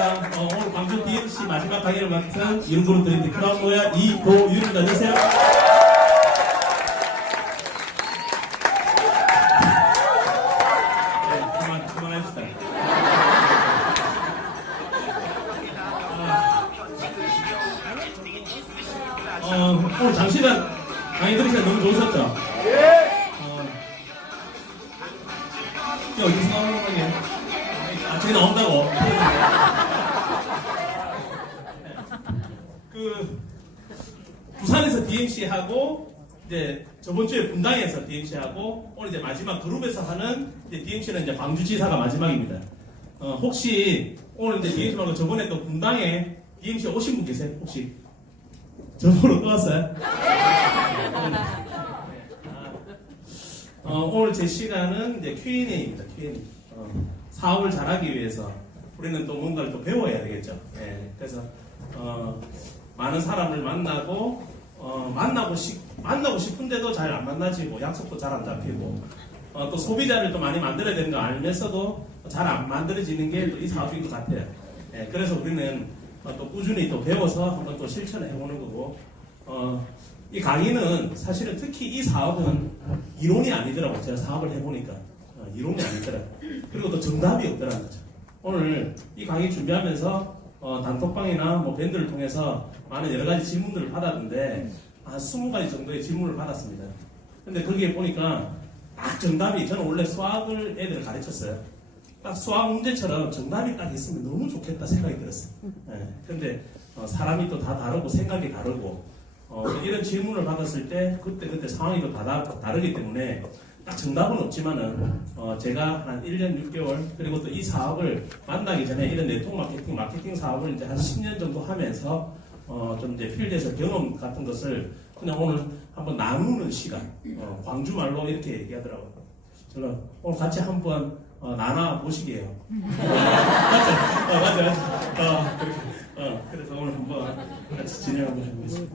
자, 오늘 광주 DMC 마지막 강의를 맡은 이름그룹 드림팀 크라운 로얄 이도윤입니다. 안녕하세요. 네, 그만합시다. 오늘 장시간 강의 들으시면 너무 좋으셨죠? 어디서 나오는 거냐? 저기 나온다고. 부산에서 DMC하고, 이제 저번 주에 분당에서 DMC하고, 오늘 이제 마지막 그룹에서 하는 이제 DMC는 이제 광주지사가 마지막입니다. 혹시 오늘 이제 DMC 말고 저번에 또 분당에 DMC 오신 분 계세요? 혹시? 저번으로 또 왔어요? 오늘 제 시간은 이제 Q&A입니다. Q&A. 사업을 잘하기 위해서 우리는 또 뭔가를 또 배워야 되겠죠. 네, 그래서 많은 사람을 만나고 만나고 싶은데도 잘 안 만나지고 약속도 잘 안 잡히고 또 소비자를 또 많이 만들어야 되는 거 알면서도 잘 안 만들어지는 게 또 이 사업인 것 같아요. 네, 그래서 우리는 또 꾸준히 또 배워서 한번 또 실천해 보는 거고. 이 강의는 사실은 특히 이 사업은 이론이 아니더라고요. 제가 사업을 해보니까 이론이 아니더라고요. 그리고 또 정답이 없더라는 거죠. 오늘 이 강의 준비하면서 단톡방이나 뭐 밴드를 통해서 많은 여러 가지 질문들을 받았는데 한 20가지 정도의 질문을 받았습니다. 근데 거기에 보니까 딱 정답이, 저는 원래 수학을 애들을 가르쳤어요. 딱 수학 문제처럼 정답이 딱 있으면 너무 좋겠다 생각이 들었어요. 근데 사람이 또 다 다르고 생각이 다르고 이런 질문을 받았을 때 그때 상황이 또 다르기 때문에 딱 정답은 없지만은 제가 한 1년 6개월 그리고 또 이 사업을 만나기 전에 이런 네트워크 마케팅 사업을 이제 한 10년 정도 하면서 좀 이제 필드에서 경험 같은 것을 그냥 오늘 한번 나누는 시간, 광주 말로 이렇게 얘기하더라고요. 저는 오늘 같이 한번 나눠 보시게요. 맞죠? 그래서 오늘 한번 같이 진행하고 싶습니다.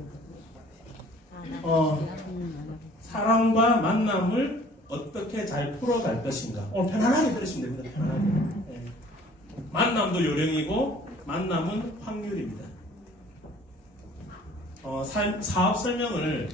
사랑과 만남을 어떻게 잘 풀어갈 것인가. 오늘 편안하게 들으시면 됩니다. 편안하게. 네. 만남도 요령이고 만남은 확률입니다. 사업 설명을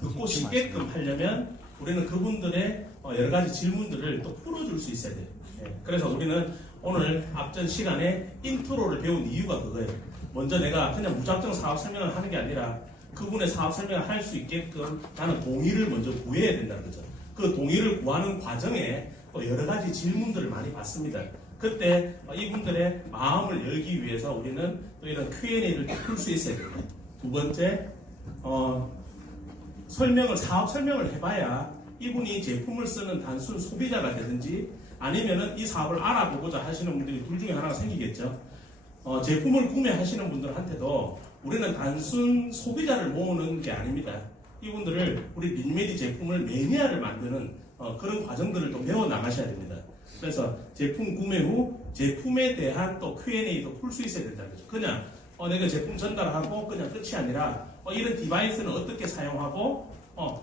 듣고 쉽게끔 하려면 우리는 그분들의 여러 가지 질문들을 또 풀어줄 수 있어야 돼요. 네. 그래서 우리는 오늘 앞전 시간에 인트로를 배운 이유가 그거예요. 먼저 내가 그냥 무작정 사업 설명을 하는 게 아니라 그분의 사업 설명을 할 수 있게끔 나는 동의를 먼저 구해야 된다는 거죠. 그 동의를 구하는 과정에 또 여러 가지 질문들을 많이 받습니다. 그때 이분들의 마음을 열기 위해서 우리는 또 이런 Q&A를 풀 수 있어야 됩니다. 두 번째, 사업 설명을 해봐야 이분이 제품을 쓰는 단순 소비자가 되든지 아니면은 이 사업을 알아보고자 하시는 분들이 둘 중에 하나가 생기겠죠. 제품을 구매하시는 분들한테도 우리는 단순 소비자를 모으는 게 아닙니다. 이분들을 우리 민메디 제품을 매니아를 만드는 그런 과정들을 또 배워 나가셔야 됩니다. 그래서 제품 구매 후 제품에 대한 또 Q&A도 풀 수 있어야 된다는 거죠. 그냥 내가 제품 전달하고 그냥 끝이 아니라 이런 디바이스는 어떻게 사용하고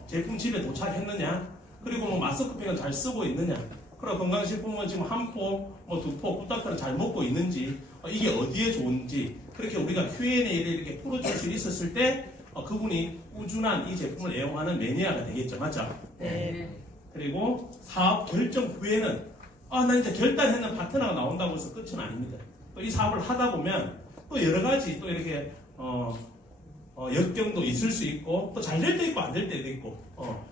제품 집에 도착했느냐, 그리고 뭐 마스크팩은 잘 쓰고 있느냐, 그리고 건강식품은 지금 한 포, 두 포, 꿀딱지를 잘 먹고 있는지, 이게 어디에 좋은지, 그렇게 우리가 Q&A를 이렇게 풀어줄 수 있었을 때 그분이 꾸준한 이 제품을 애용하는 매니아가 되겠죠. 맞죠? 네. 그리고 사업 결정 후에는 나 이제 결단했는 파트너가 나온다고 해서 끝은 아닙니다. 또 이 사업을 하다 보면 또 여러 가지 또 이렇게 역경도 있을 수 있고 또 잘 될 때 있고 안 될 때도 있고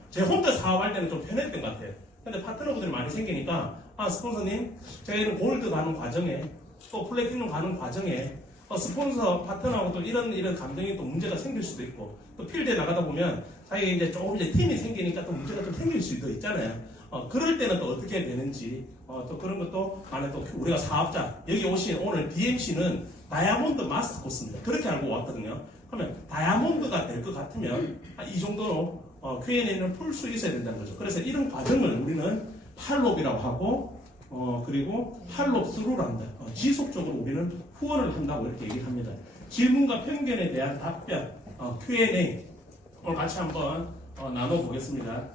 제 혼자 사업할 때는 좀 편했던 것 같아요. 근데 파트너분들이 많이 생기니까 스폰서님 제가 이런 골드 가는 과정에 또 플래티넘 가는 과정에 스폰서 파트너하고 또 이런 감정이 또 문제가 생길 수도 있고 또 필드에 나가다 보면 자기가 이제 조금 이제 팀이 생기니까 또 문제가 좀 생길 수도 있잖아요. 그럴 때는 또 어떻게 되는지 또 그런 것도 만약 또 우리가 사업자 여기 오신 오늘 DMC는 다이아몬드 마스터 코스입니다. 그렇게 알고 왔거든요. 그러면 다이아몬드가 될 것 같으면 이 정도로 Q&A는 풀 수 있어야 된다는 거죠. 그래서 이런 과정을 우리는 팔롭이라고 하고 그리고 팔롭 스루를 한다. 지속적으로 우리는 후원을 한다고 이렇게 얘기를 합니다. 질문과 편견에 대한 답변 Q&A 오늘 같이 한번 나눠보겠습니다.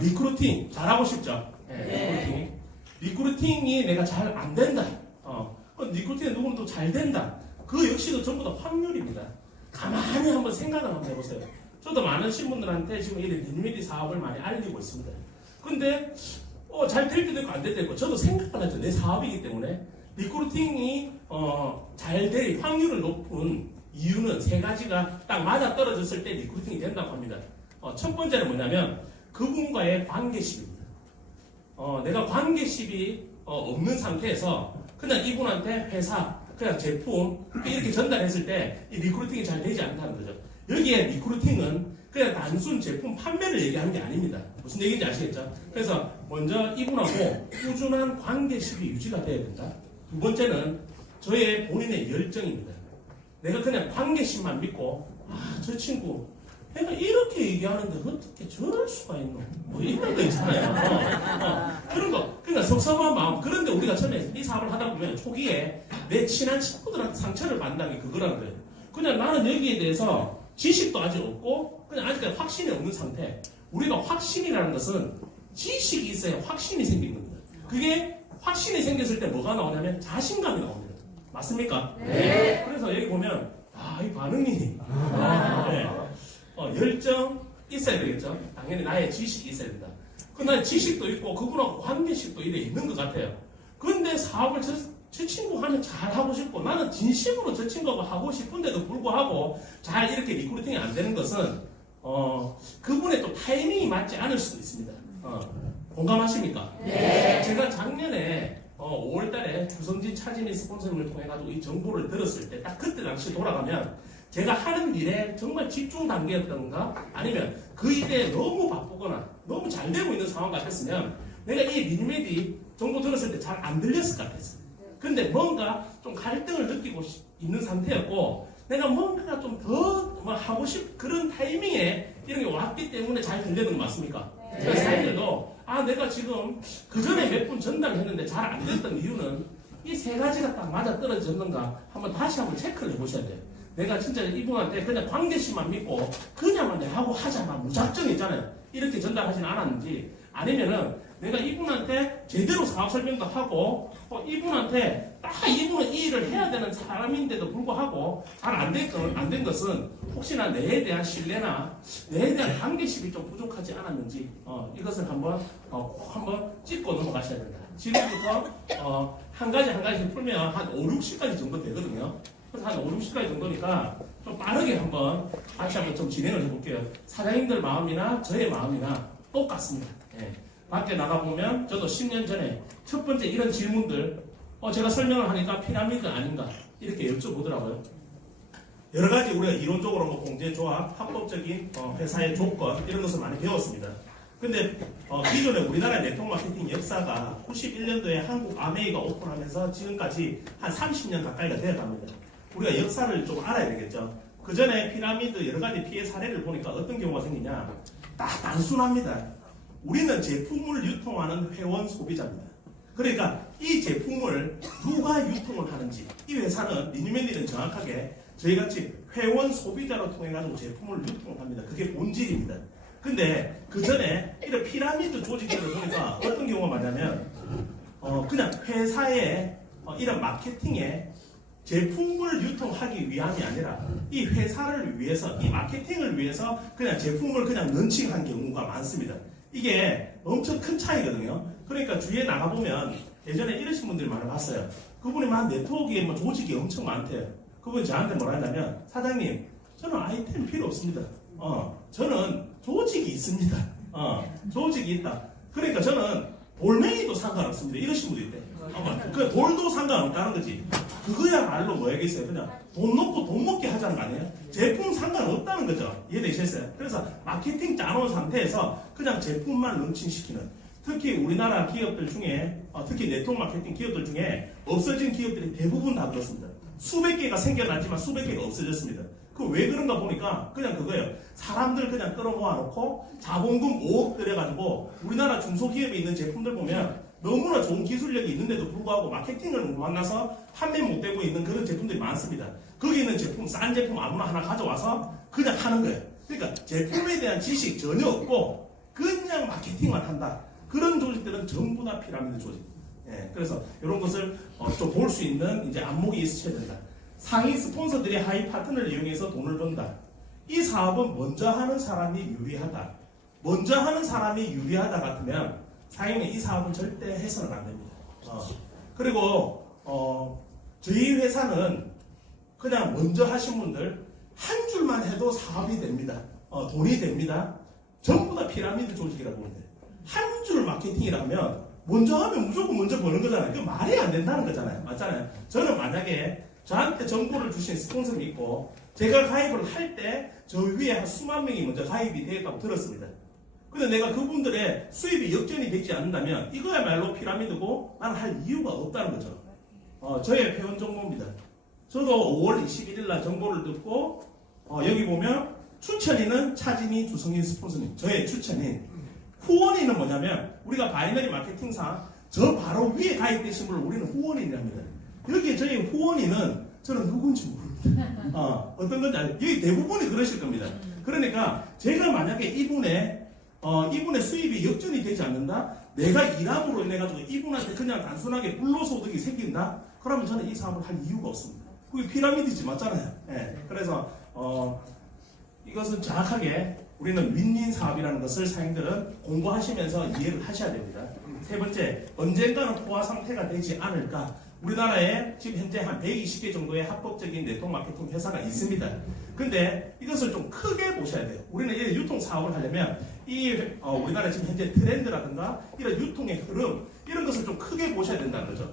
리크루팅 잘하고 싶죠? 네. 리크루팅이 내가 잘 안 된다. 리크루팅에 누구는 또 잘 된다. 그 역시도 전부 다 확률입니다. 가만히 한번 생각을 한번 해보세요. 저도 많은 신분들한테 지금 이런 리뉴미디 사업을 많이 알리고 있습니다. 근데 잘 될 때도 있고 안 될 때도 있고 저도 생각을 하죠. 내 사업이기 때문에 리크루팅이 잘 될 확률을 높은 이유는 세 가지가 딱 맞아 떨어졌을 때 리크루팅이 된다고 합니다. 첫 번째는 뭐냐면 그분과의 관계십입니다. 내가 관계십이 없는 상태에서 그냥 이분한테 회사, 그냥 제품 이렇게 전달했을 때 이 리크루팅이 잘 되지 않다는 거죠. 여기에 리크루팅은 그냥 단순 제품 판매를 얘기하는 게 아닙니다. 무슨 얘기인지 아시겠죠? 그래서 먼저 이분하고 꾸준한 관계십이 유지가 돼야 된다. 두 번째는 저의 본인의 열정입니다. 내가 그냥 관계심만 믿고 저 친구 내가 이렇게 얘기하는데 어떻게 저럴 수가 있노? 뭐 이런 거 있잖아요. 그런 거 그러니까 섭섭한 마음. 그런데 우리가 처음에 이 사업을 하다 보면 초기에 내 친한 친구들한테 상처를 받는 게 그거라는 거예요. 그냥 나는 여기에 대해서 지식도 아직 없고 그냥 아직까지 확신이 없는 상태. 우리가 확신이라는 것은 지식이 있어야 확신이 생기는 겁니다. 그게 확신이 생겼을 때 뭐가 나오냐면 자신감이 나옵니다. 맞습니까? 네. 그래서 여기 보면 이 반응이 네. 열정 있어야 되겠죠. 당연히 나의 지식이 있어야 된다. 그 나의 지식도 있고 그분하고 관계식도 이래 있는 것 같아요. 그런데 사업을 저 친구가 하면 잘 하고 싶고 나는 진심으로 저 친구하고 하고 싶은데도 불구하고 잘 이렇게 리크루팅이 안 되는 것은 그분의 또 타이밍이 맞지 않을 수도 있습니다. 공감하십니까? 네. 제가 작년에 5월달에 주성진 차진희 스폰서님을 통해 가지고 이 정보를 들었을 때 딱 그때 당시 돌아가면 제가 하는 일에 정말 집중 단계였던가 아니면 그 일에 너무 바쁘거나 너무 잘 되고 있는 상황 같았으면 내가 이 리뉴메디 정보 들었을 때 잘 안 들렸을 것 같았어요. 근데 뭔가 좀 갈등을 느끼고 있는 상태였고 내가 뭔가 좀 더 하고 그런 타이밍에 이런 게 왔기 때문에 잘 들리는 거 맞습니까? 네. 그래서 사람들도 내가 지금 그 전에 몇 분 전달했는데 잘 안 됐던 이유는 이 세 가지가 딱 맞아 떨어졌는가 한번 다시 한번 체크를 해보셔야 돼요. 내가 진짜 이분한테 그냥 관계심만 믿고 그냥만 내 하고 하자마 무작정 있잖아요. 이렇게 전달하진 않았는지 아니면은 내가 이분한테 제대로 사업 설명도 하고 이분한테 딱 이분은 이 일을 해야 되는 사람인데도 불구하고 잘 안 된 것은 혹시나 내에 대한 신뢰나 내에 대한 관계심이 좀 부족하지 않았는지 이것을 한번 짚고 넘어가셔야 된다. 지금부터 한 가지 풀면 한 5, 60가지 정도 되거든요. 그래서 한 5, 60가지 정도니까 좀 빠르게 다시 한번 좀 진행을 해볼게요. 사장님들 마음이나 저의 마음이나 똑같습니다. 예. 밖에 나가보면 저도 10년 전에 첫 번째 이런 질문들 제가 설명을 하니까 피라미드 아닌가 이렇게 여쭤보더라고요. 여러 가지 우리가 이론적으로 공제 조합, 합법적인 회사의 조건 이런 것을 많이 배웠습니다. 근데 기존에 우리나라의 네트워크 마케팅 역사가 91년도에 한국 아메이가 오픈하면서 지금까지 한 30년 가까이가 되어갑니다. 우리가 역사를 좀 알아야 되겠죠. 그 전에 피라미드 여러 가지 피해 사례를 보니까 어떤 경우가 생기냐. 딱 단순합니다. 우리는 제품을 유통하는 회원 소비자입니다. 그러니까 이 제품을 누가 유통을 하는지 이 회사는 리뉴메디는 정확하게 저희같이 회원 소비자로 통해 가지고 제품을 유통합니다. 그게 본질입니다. 근데 그 전에 이런 피라미드 조직들을 보니까 어떤 경우가 많냐면 그냥 회사의 이런 마케팅에 제품을 유통하기 위함이 아니라 이 회사를 위해서 이 마케팅을 위해서 그냥 제품을 그냥 런칭한 경우가 많습니다. 이게 엄청 큰 차이거든요. 그러니까 주위에 나가보면 예전에 이러신 분들이 많이 봤어요. 그분이 막 네트워크에 조직이 엄청 많대요. 그분이 저한테 뭐라 했냐면 사장님 저는 아이템 필요 없습니다. 저는 조직이 있습니다. 조직이 있다. 그러니까 저는 돌멩이도 상관없습니다. 이러신 분도 있대. 그 돌도 상관없다는 거지. 그거야말로 뭐야겠어요. 그냥 돈 넣고 돈 먹게 하자는 거 아니에요? 제품 상관없다는 거죠. 이해되셨어요? 그래서 마케팅 짜놓은 상태에서 그냥 제품만 런칭시키는 특히 우리나라 기업들 중에 특히 네트워크 마케팅 기업들 중에 없어진 기업들이 대부분 다 그렇습니다. 수백 개가 생겨났지만 수백 개가 없어졌습니다. 그 왜 그런가 보니까 그냥 그거예요. 사람들 그냥 끌어모아 놓고 자본금 5억 들여가지고 우리나라 중소기업에 있는 제품들 보면 너무나 좋은 기술력이 있는데도 불구하고 마케팅을 못 만나서 판매 못 되고 있는 그런 제품들이 많습니다. 거기 있는 제품, 싼 제품 아무나 하나 가져와서 그냥 하는 거예요. 그러니까 제품에 대한 지식 전혀 없고 그냥 마케팅만 한다. 그런 조직들은 전부 다 피라미드 조직. 예, 그래서 이런 것을 좀 볼 수 있는 이제 안목이 있으셔야 된다. 상위 스폰서들이 하위 파트너를 이용해서 돈을 번다. 이 사업은 먼저 하는 사람이 유리하다. 먼저 하는 사람이 유리하다 같으면 사장님은 이 사업은 절대 해서는 안 됩니다. 그리고 저희 회사는 그냥 먼저 하신 분들 한 줄만 해도 사업이 됩니다. 돈이 됩니다. 전부 다 피라미드 조직이라고 보는데 한 줄 마케팅이라면 먼저 하면 무조건 먼저 버는 거잖아요. 그 말이 안 된다는 거잖아요. 맞잖아요. 저는 만약에 저한테 정보를 주신 스폰서가 있고 제가 가입을 할 때 저 위에 한 수만 명이 먼저 가입이 되었다고 들었습니다. 근데 내가 그분들의 수입이 역전이 되지 않는다면 이거야말로 피라미드고 나는 할 이유가 없다는 거죠. 저의 회원 정보입니다. 저도 5월 21일 날 정보를 듣고 여기 보면 추천인은 차진희, 주성인 스폰서님, 저의 추천인. 후원인은 뭐냐면 우리가 바이너리 마케팅상 저 바로 위에 가입되신 분을 우리는 후원인이랍니다. 여기에 저희 후원인은 저는 누군지 모릅니다. 어떤 건지 알아요. 여기 대부분이 그러실 겁니다. 그러니까 제가 만약에 이분의 수입이 역전이 되지 않는다? 내가 일함으로 인해가지고 이분한테 그냥 단순하게 불로소득이 생긴다? 그러면 저는 이 사업을 할 이유가 없습니다. 그게 피라미드지 맞잖아요. 예. 그래서 이것은 정확하게 우리는 윈윈 사업이라는 것을 사장님들은 공부하시면서 이해를 하셔야 됩니다. 세 번째, 언젠가는 포화 상태가 되지 않을까? 우리나라에 지금 현재 한 120개 정도의 합법적인 네트워크 마케팅 회사가 있습니다. 근데 이것을 좀 크게 보셔야 돼요. 우리는 이런 유통 사업을 하려면 우리나라 지금 현재 트렌드라든가 이런 유통의 흐름 이런 것을 좀 크게 보셔야 된다는 거죠.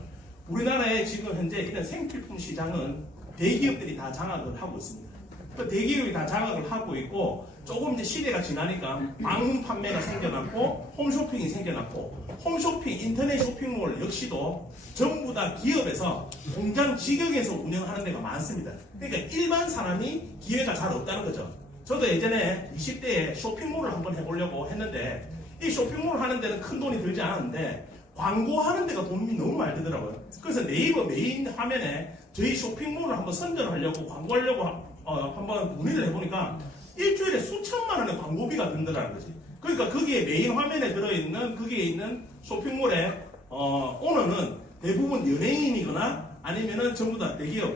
우리나라에 지금 현재 이런 생필품 시장은 대기업들이 다 장악을 하고 있습니다. 그 대기업이 다 장악을 하고 있고 조금 이제 시대가 지나니까 방문 판매가 생겨났고 홈쇼핑이 생겨났고 홈쇼핑, 인터넷 쇼핑몰 역시도 전부 다 기업에서 공장 직영에서 운영하는 데가 많습니다. 그러니까 일반 사람이 기회가 잘 없다는 거죠. 저도 예전에 20대에 쇼핑몰을 한번 해보려고 했는데 이 쇼핑몰을 하는 데는 큰 돈이 들지 않았는데 광고하는 데가 돈이 너무 많이 들더라고요. 그래서 네이버 메인 화면에 저희 쇼핑몰을 한번 선전하려고 광고하려고 한번 문의를 해보니까 일주일에 수천만 원의 광고비가 든다는 거지. 그러니까 거기에 메인 화면에 들어있는 거기에 있는 쇼핑몰의 오너는 대부분 연예인이거나 아니면은 전부 다 대기업.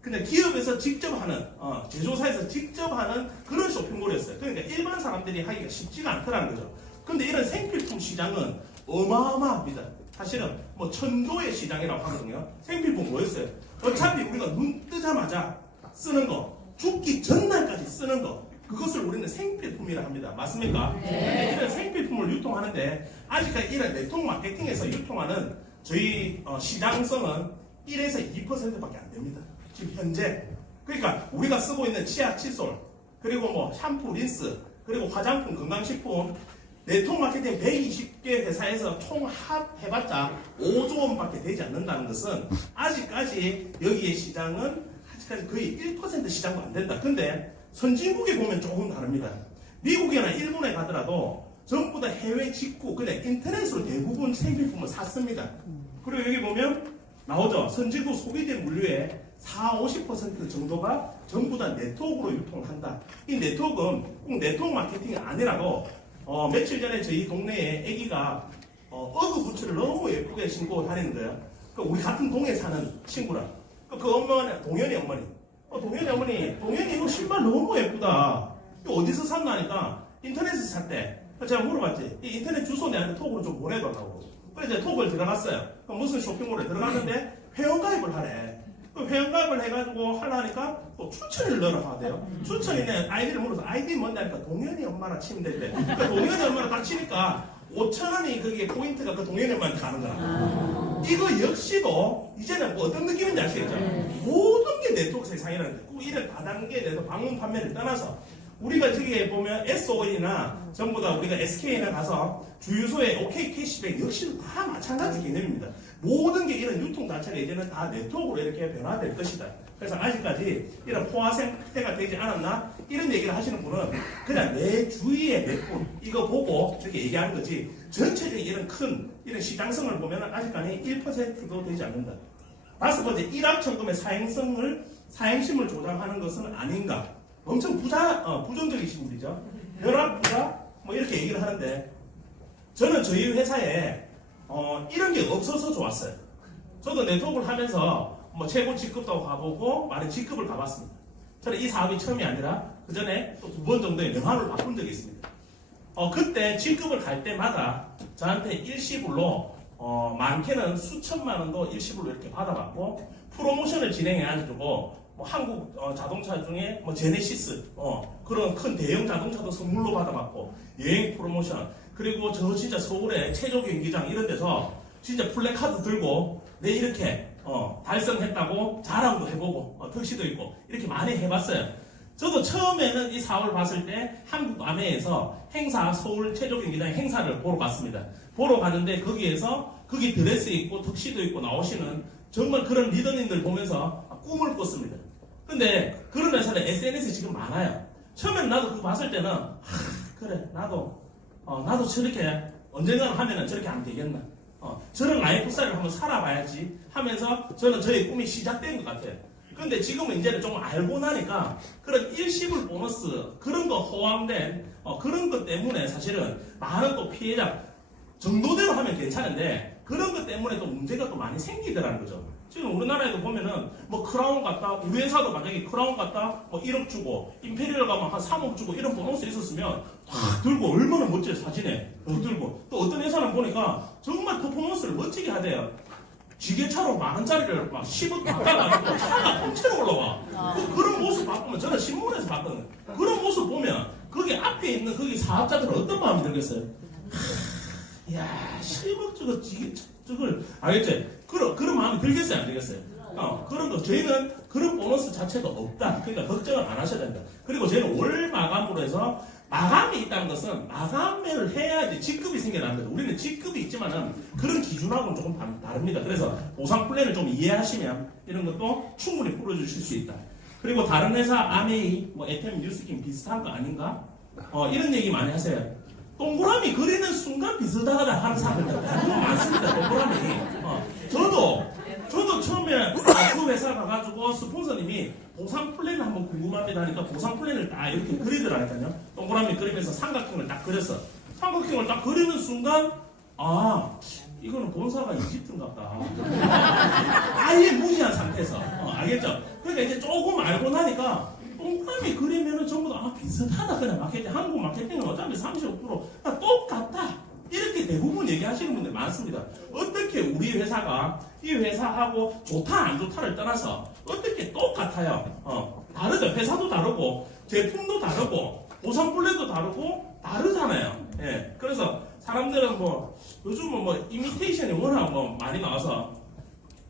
근데 기업에서 직접 하는 제조사에서 직접 하는 그런 쇼핑몰이었어요. 그러니까 일반 사람들이 하기가 쉽지가 않더라는 거죠. 근데 이런 생필품 시장은 어마어마합니다. 사실은 뭐 천조의 시장이라고 하거든요. 생필품 뭐였어요? 어차피 우리가 눈 뜨자마자 쓰는 거, 죽기 전날까지 쓰는 거, 그것을 우리는 생필품이라 합니다. 맞습니까? 네. 이런 생필품을 유통하는데 아직까지 이런 네트워크 마케팅에서 유통하는 저희 시장성은 1에서 2%밖에 안 됩니다. 지금 현재. 그러니까 우리가 쓰고 있는 치아 칫솔, 그리고 뭐 샴푸, 린스, 그리고 화장품, 건강식품, 네트워크 마케팅 120개 회사에서 총 합해봤자 5조 원밖에 되지 않는다는 것은 아직까지 여기의 시장은 아직까지 거의 1% 시장도 안 된다. 근데 선진국에 보면 조금 다릅니다. 미국이나 일본에 가더라도 전부 다 해외 직구, 그냥 인터넷으로 대부분 생필품을 샀습니다. 그리고 여기 보면 나오죠. 선진국 소비된 물류의 40~50% 정도가 전부 다 네트워크로 유통한다. 이 네트워크는 꼭 네트워크 마케팅이 아니라고 며칠 전에 저희 동네에 아기가 어그 부츠를 너무 예쁘게 신고 다니는 거예요. 우리 같은 동에 사는 친구라. 그 엄마는 동현이 어머니. 동현이 이거 신발 너무 예쁘다. 이거 어디서 샀나니까 인터넷에서 샀대. 제가 물어봤지. 이 인터넷 주소 내한테 톡으로 좀 보내달라고. 그래서 이제 톡을 들어갔어요. 무슨 쇼핑몰에 들어갔는데 회원가입을 하래. 회원가입을 해가지고 하려니까 또 추천을 넣으라고 하대요. 추천이네 아이디를 물어서 아이디 뭔데 하니까 동현이 엄마라 치면 된대. 그러니까 동현이 엄마라 딱 치니까 5,000원이 거기에 포인트가 그 동현이 엄마한테 가는 거야. 이거 역시도 이제는 뭐 어떤 느낌인지 아시겠죠? 모든 게 네트워크 세상이라는 거예요. 이런 다단계에 대해서 방문 판매를 떠나서 우리가 저기에 보면 SO이나 전부 다 우리가 SK나 가서 주유소에 OK 캐시백 역시도 다 마찬가지 개념입니다. 모든 게 이런 유통 자체가 이제는 다 네트워크로 이렇게 변화될 것이다. 그래서 아직까지 이런 포화 상태가 되지 않았나? 이런 얘기를 하시는 분은 그냥 내 주위에 몇 분 이거 보고 이렇게 얘기하는 거지 전체적인 이런 큰 이런 시장성을 보면 아직까지 1%도 되지 않는다. 다섯 번째, 일확천금의 사행심을 조장하는 것은 아닌가? 엄청 부정적이신 분이죠. 혈압, 부자, 뭐 이렇게 얘기를 하는데 저는 저희 회사에 이런 게 없어서 좋았어요. 저도 네트워크를 하면서 뭐 최고 직급도 가보고 많은 직급을 가봤습니다. 저는 이 사업이 처음이 아니라 그 전에 또 2번 정도의 명함을 바꾼 적이 있습니다. 그때 직급을 갈 때마다 저한테 일시불로 많게는 수천만 원도 일시불로 이렇게 받아봤고 프로모션을 진행해가지고 뭐 한국 자동차 중에 뭐 제네시스 그런 큰 대형 자동차도 선물로 받아봤고 여행 프로모션 그리고 저 진짜 서울의 체조 경기장 이런 데서 진짜 플래카드 들고 내 이렇게 달성했다고 자랑도 해보고 특시도 있고 이렇게 많이 해봤어요. 저도 처음에는 이 사업을 봤을 때 한국 아메에서 행사 서울 체조 경기장 행사를 보러 갔습니다. 보러 가는데 거기에서 거기 드레스 입고 턱시도 입고 나오시는 정말 그런 리더님들 보면서 꿈을 꿨습니다. 근데 그런 회사는 SNS에 지금 많아요. 처음엔 나도 그거 봤을 때는 그래 나도 저렇게 언젠가는 하면은 저렇게 안 되겠나 저런 라이프 스타일을 한번 살아봐야지 하면서 저는 저의 꿈이 시작된 것 같아요. 근데 지금은 이제는 좀 알고 나니까 그런 일시불 보너스 그런 거 호황된 그런 것 때문에 사실은 많은 또 피해자 정도대로 하면 괜찮은데 그런 것 때문에 또 문제가 또 많이 생기더라는 거죠. 지금 우리나라에도 보면은 뭐 크라운 갔다 우리 회사도 만약에 크라운 갔다 뭐 1억 주고 임페리얼 가면 한 3억 주고 이런 보너스 있었으면 탁 들고 얼마나 멋져요. 사진에 들고 또 어떤 회사는 보니까 정말 퍼포먼스를 멋지게 하대요. 지게차로 10,000원짜리를 막 10억 바꿔가지고 차가 통째로 올라와. 그런 모습 바꾸면 저는 신문에서 봤거든요. 그런 모습 보면 거기 앞에 있는 거기 사업자들은 어떤 마음이 들겠어요? 야 10억 저걸 알겠지? 그런 마음이 들겠어요? 안 들겠어요? 그런 거 저희는 그런 보너스 자체가 없다. 그러니까 걱정을 안 하셔야 된다. 그리고 저희는 월 마감으로 해서 마감이 있다는 것은 마감을 해야지 직급이 생겨나는 거죠. 우리는 직급이 있지만은 그런 기준하고는 조금 다릅니다. 그래서 보상 플랜을 좀 이해하시면 이런 것도 충분히 풀어주실 수 있다. 그리고 다른 회사 아메이, 뭐 에템, 뉴스킨 비슷한 거 아닌가? 이런 얘기 많이 하세요. 동그라미 그리는 순간 비슷하다 하는 사람들 너무 많습니다. 동그라미. 저도 처음에 그 회사 가가지고 스폰서님이 보상 플랜을 한번 궁금합니다 하니까 보상 플랜을 딱 이렇게 그리더라니까요. 동그라미 그리면서 삼각형을 딱 그렸어. 삼각형을 딱 그리는 순간 이거는 본사가 이집트인갑다. 아예 무시한 상태에서 알겠죠? 그러니까 이제 조금 알고 나니까 동그라미 그리면은 전부 다 비슷하다. 그냥 마케팅 한국 마케팅은 어차피 35% 똑같다. 이렇게 대부분 얘기하시는 분들 많습니다. 어떻게 우리 회사가 이 회사하고 좋다 안 좋다를 떠나서 어떻게 똑같아요? 다르죠. 회사도 다르고 제품도 다르고 보상 플랜도 다르고 다르잖아요. 예. 그래서 사람들은 뭐 요즘은 뭐 이미테이션이 워낙 뭐 많이 나와서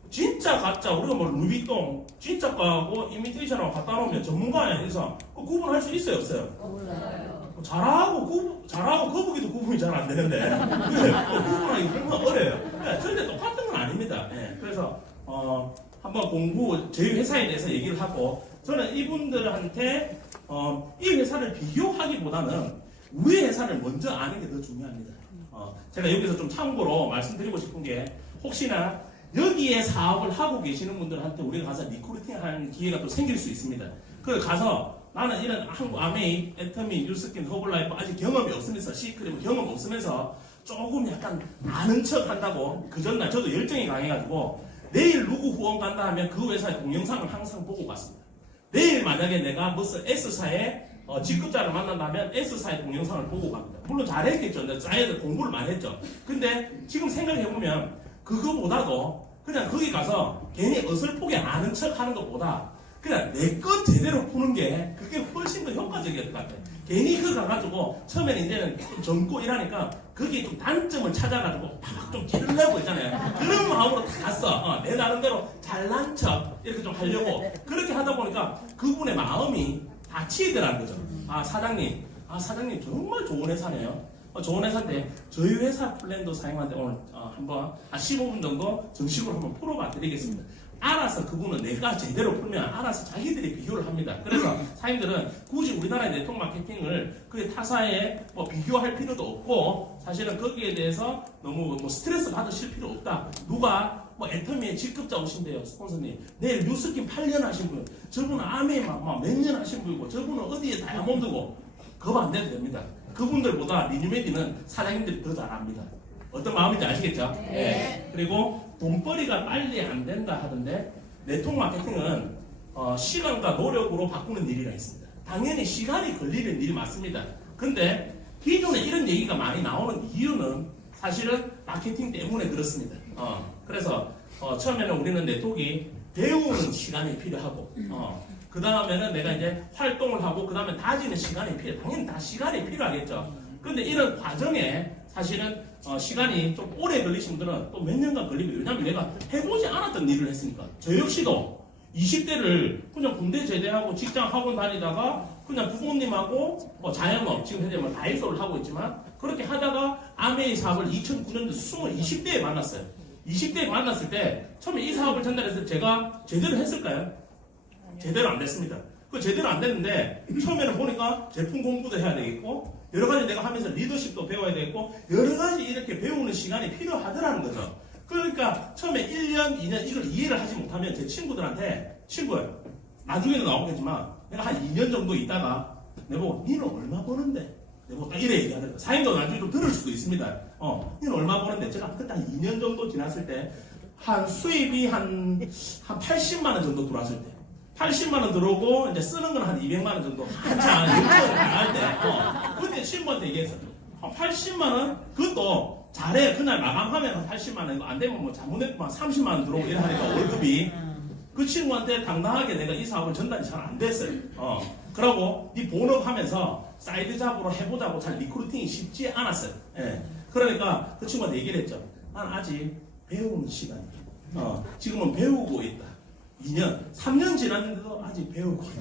진짜 가짜 우리가 뭐 루비통 진짜 거하고 이미테이션하고 갖다 놓으면 전문가에서 구분할 수 있어요 없어요? 몰라요. 잘하고 거북이도 구분이 잘 안 되는데 구분하기 얼마나 어려요. 절대 똑같은 건 아닙니다. 예. 그래서 한번 저희 회사에 대해서 얘기를 하고 저는 이분들한테 이 회사를 비교하기보다는 우리 회사를 먼저 아는 게 더 중요합니다. 제가 여기서 좀 참고로 말씀드리고 싶은 게 혹시나 여기에 사업을 하고 계시는 분들한테 우리가 가서 리크루팅하는 기회가 또 생길 수 있습니다. 그래서 가서 나는 이런 한국 아메이, 애터미, 뉴스킨, 허블라이프 아직 경험이 없으면서 시크림 경험 없으면서 조금 약간 아는 척 한다고 그 전날 저도 열정이 강해가지고 내일 누구 후원 간다 하면 그 회사의 동영상을 항상 보고 갔습니다. 내일 만약에 내가 무슨 S사의 직급자를 만난다면 S사의 동영상을 보고 갑니다. 물론 잘했겠죠. 자기들 공부를 많이 했죠. 근데 지금 생각해보면 그거보다도 그냥 거기 가서 괜히 어설프게 아는 척 하는 것보다 그냥 내 것 제대로 푸는 게 그게 훨씬 더 효과적이었던 것 같아요. 괜히 그거 가가지고 처음에는 이제는 좀 젊고 이러니까 거기에 좀 단점을 찾아가지고 팍 좀 찌르려고 있잖아요. 그런 마음으로 다 갔어. 내 나름대로 잘난 척 이렇게 좀 하려고 그렇게 하다 보니까 그분의 마음이 다치더라는 거죠. 사장님 정말 좋은 회사네요. 좋은 회사인데 저희 회사 플랜도 사용하는데 오늘 한번 한 15분 정도 정식으로 한번 풀어봐 드리겠습니다. 알아서 그분은 내가 제대로 풀면 알아서 자기들이 비교를 합니다. 그래서 사장님들은 굳이 우리나라의 네트워크 마케팅을 그 타사에 뭐 비교할 필요도 없고 사실은 거기에 대해서 너무 뭐 스트레스 받으실 필요 없다. 누가 뭐 애터미에 직급자 오신대요. 스폰서님 내일 뉴스킨 8년 하신 분, 저분은 아메에 막 몇 년 하신 분이고 저분은 어디에 다이아몬드고 겁 안 내도 됩니다. 그분들보다 리뉴메디는 사장님들이 더 잘합니다. 어떤 마음인지 아시겠죠? 네. 그리고 돈벌이가 빨리 안 된다 하던데 네트워크 마케팅은 시간과 노력으로 바꾸는 일이라 있습니다. 당연히 시간이 걸리는 일이 맞습니다. 근데 기존에 이런 얘기가 많이 나오는 이유는 사실은 마케팅 때문에 그렇습니다. 그래서 처음에는 우리는 네트워크가 배우는 시간이 필요하고 그 다음에는 내가 이제 활동을 하고 그 다음에 다지는 시간이 필요해. 당연히 다 시간이 필요하겠죠. 근데 이런 과정에 사실은 시간이 좀 오래 걸리신 분들은 또 몇 년간 걸립니다. 왜냐하면 내가 해보지 않았던 일을 했으니까. 저 역시도 20대를 그냥 군대 제대하고 직장 학원 다니다가 그냥 부모님하고 자영업, 지금 현재 다이소를 하고 있지만 그렇게 하다가 아메이 사업을 2009년도 20대에 만났어요. 20대에 만났을 때 처음에 이 사업을 전달했을 때 제가 제대로 했을까요? 제대로 안 됐습니다. 그 제대로 안 됐는데 처음에는 보니까 제품 공부도 해야 되겠고 여러 가지 내가 하면서 리더십도 배워야 되겠고 여러 가지 이렇게 배우는 시간이 필요하더라는 거죠. 그러니까 처음에 1년, 2년 이걸 이해를 하지 못하면 제 친구들한테 친구야 나중에는 나오겠지만 내가 한 2년 정도 있다가 내보고 니는 얼마 버는데? 내보고 딱 이래 얘기하는 거야. 사장님도 나중에 좀 들을 수도 있습니다. 니는 얼마 버는데? 제가 그때 한 2년 정도 지났을 때 한 수입이 한 80만 원 정도 들어왔을 때 80만 원 들어오고 이제 쓰는 건 한 200만 원 정도 한참 6개월 나갈 때 그때 친구한테 얘기했어. 한 80만 원 그것도 잘해. 그날 마감하면 한 80만 원 안 되면 뭐 잘못했구만 30만 원 들어오고 이래 하니까 월급이 그 친구한테 당당하게 내가 이 사업을 전달이 잘 안 됐어요. 그러고 네 본업하면서 사이드 잡으로 해보자고 잘 리크루팅이 쉽지 않았어요. 그러니까 그 친구한테 얘기를 했죠. 난 아직 배우는 시간이다. 지금은 배우고 있다. 2년, 3년 지났는데도 아직 배우고 있다.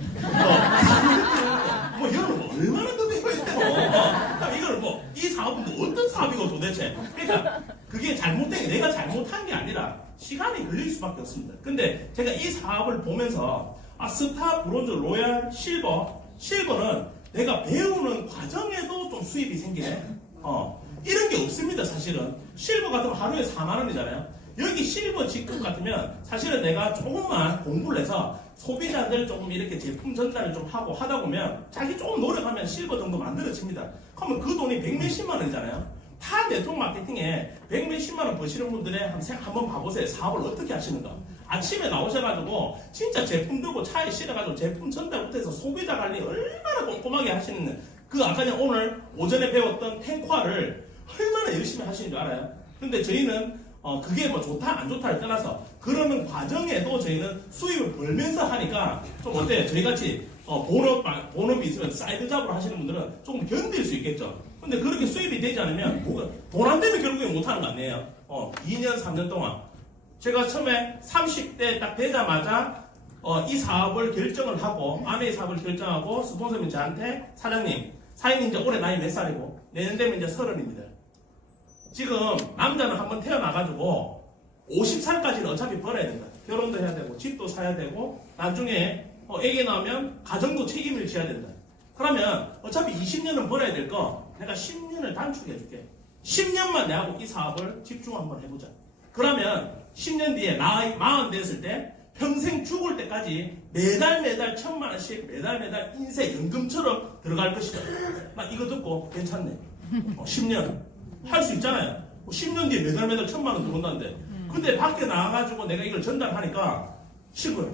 이거는 얼마나 더 배워야 되고 이걸 이 사업은 어떤 사업이고 도대체. 그러니까 그게 잘못된 게 내가 잘못한 게 아니라 시간이 걸릴 수밖에 없습니다. 근데 제가 이 사업을 보면서 스타, 브론즈, 로얄, 실버는 내가 배우는 과정에도 좀 수입이 생기네. 이런 게 없습니다. 사실은 실버 같으면 하루에 4만 원이잖아요. 여기 실버 직급 같으면 사실은 내가 조금만 공부를 해서 소비자들 조금 이렇게 제품 전달을 좀 하고 하다 보면 자기 조금 노력하면 실버 정도 만들어집니다. 그러면 그 돈이 100몇십만 원이잖아요. 타 네트워크 마케팅에 100몇십만 원 버시는 분들의 한번 봐보세요. 사업을 어떻게 하시는가. 아침에 나오셔가지고 진짜 제품 들고 차에 실어가지고 제품 전달부터 해서 소비자 관리 얼마나 꼼꼼하게 하시는 그 아까 오늘 오전에 배웠던 탱화를 얼마나 열심히 하시는 줄 알아요? 근데 저희는 그게 좋다 안 좋다를 떠나서 그러는 과정에도 저희는 수입을 벌면서 하니까 좀 어때요? 저희같이 본업이 있으면 사이드 잡으로 하시는 분들은 조금 견딜 수 있겠죠. 근데 그렇게 수입이 되지 않으면 돈 안 되면 결국에 못하는 거 아니에요. 2년 3년 동안 제가 처음에 30대 딱 되자마자 이 사업을 결정을 하고 아메이 사업을 결정하고 스폰서님 저한테 사장님 이제 올해 나이 몇 살이고 내년 되면 이제 30입니다. 지금 남자는 한번 태어나가지고 50살까지는 어차피 벌어야 된다. 결혼도 해야 되고 집도 사야 되고 나중에 애기 나오면 가정도 책임을 져야 된다. 그러면 어차피 20년은 벌어야 될 거 내가 10년을 단축해 줄게. 10년만 내하고 이 사업을 집중 한번 해보자. 그러면 10년 뒤에 나이 40 됐을 때 평생 죽을 때까지 매달 1,000만 원씩 매달 인쇄 연금처럼 들어갈 것이다. 나 이거 듣고 괜찮네. 10년 할 수 있잖아요. 10년 뒤에 매달 1,000만 원 들어온다는데. 근데 밖에 나와가지고 내가 이걸 전달하니까 친구야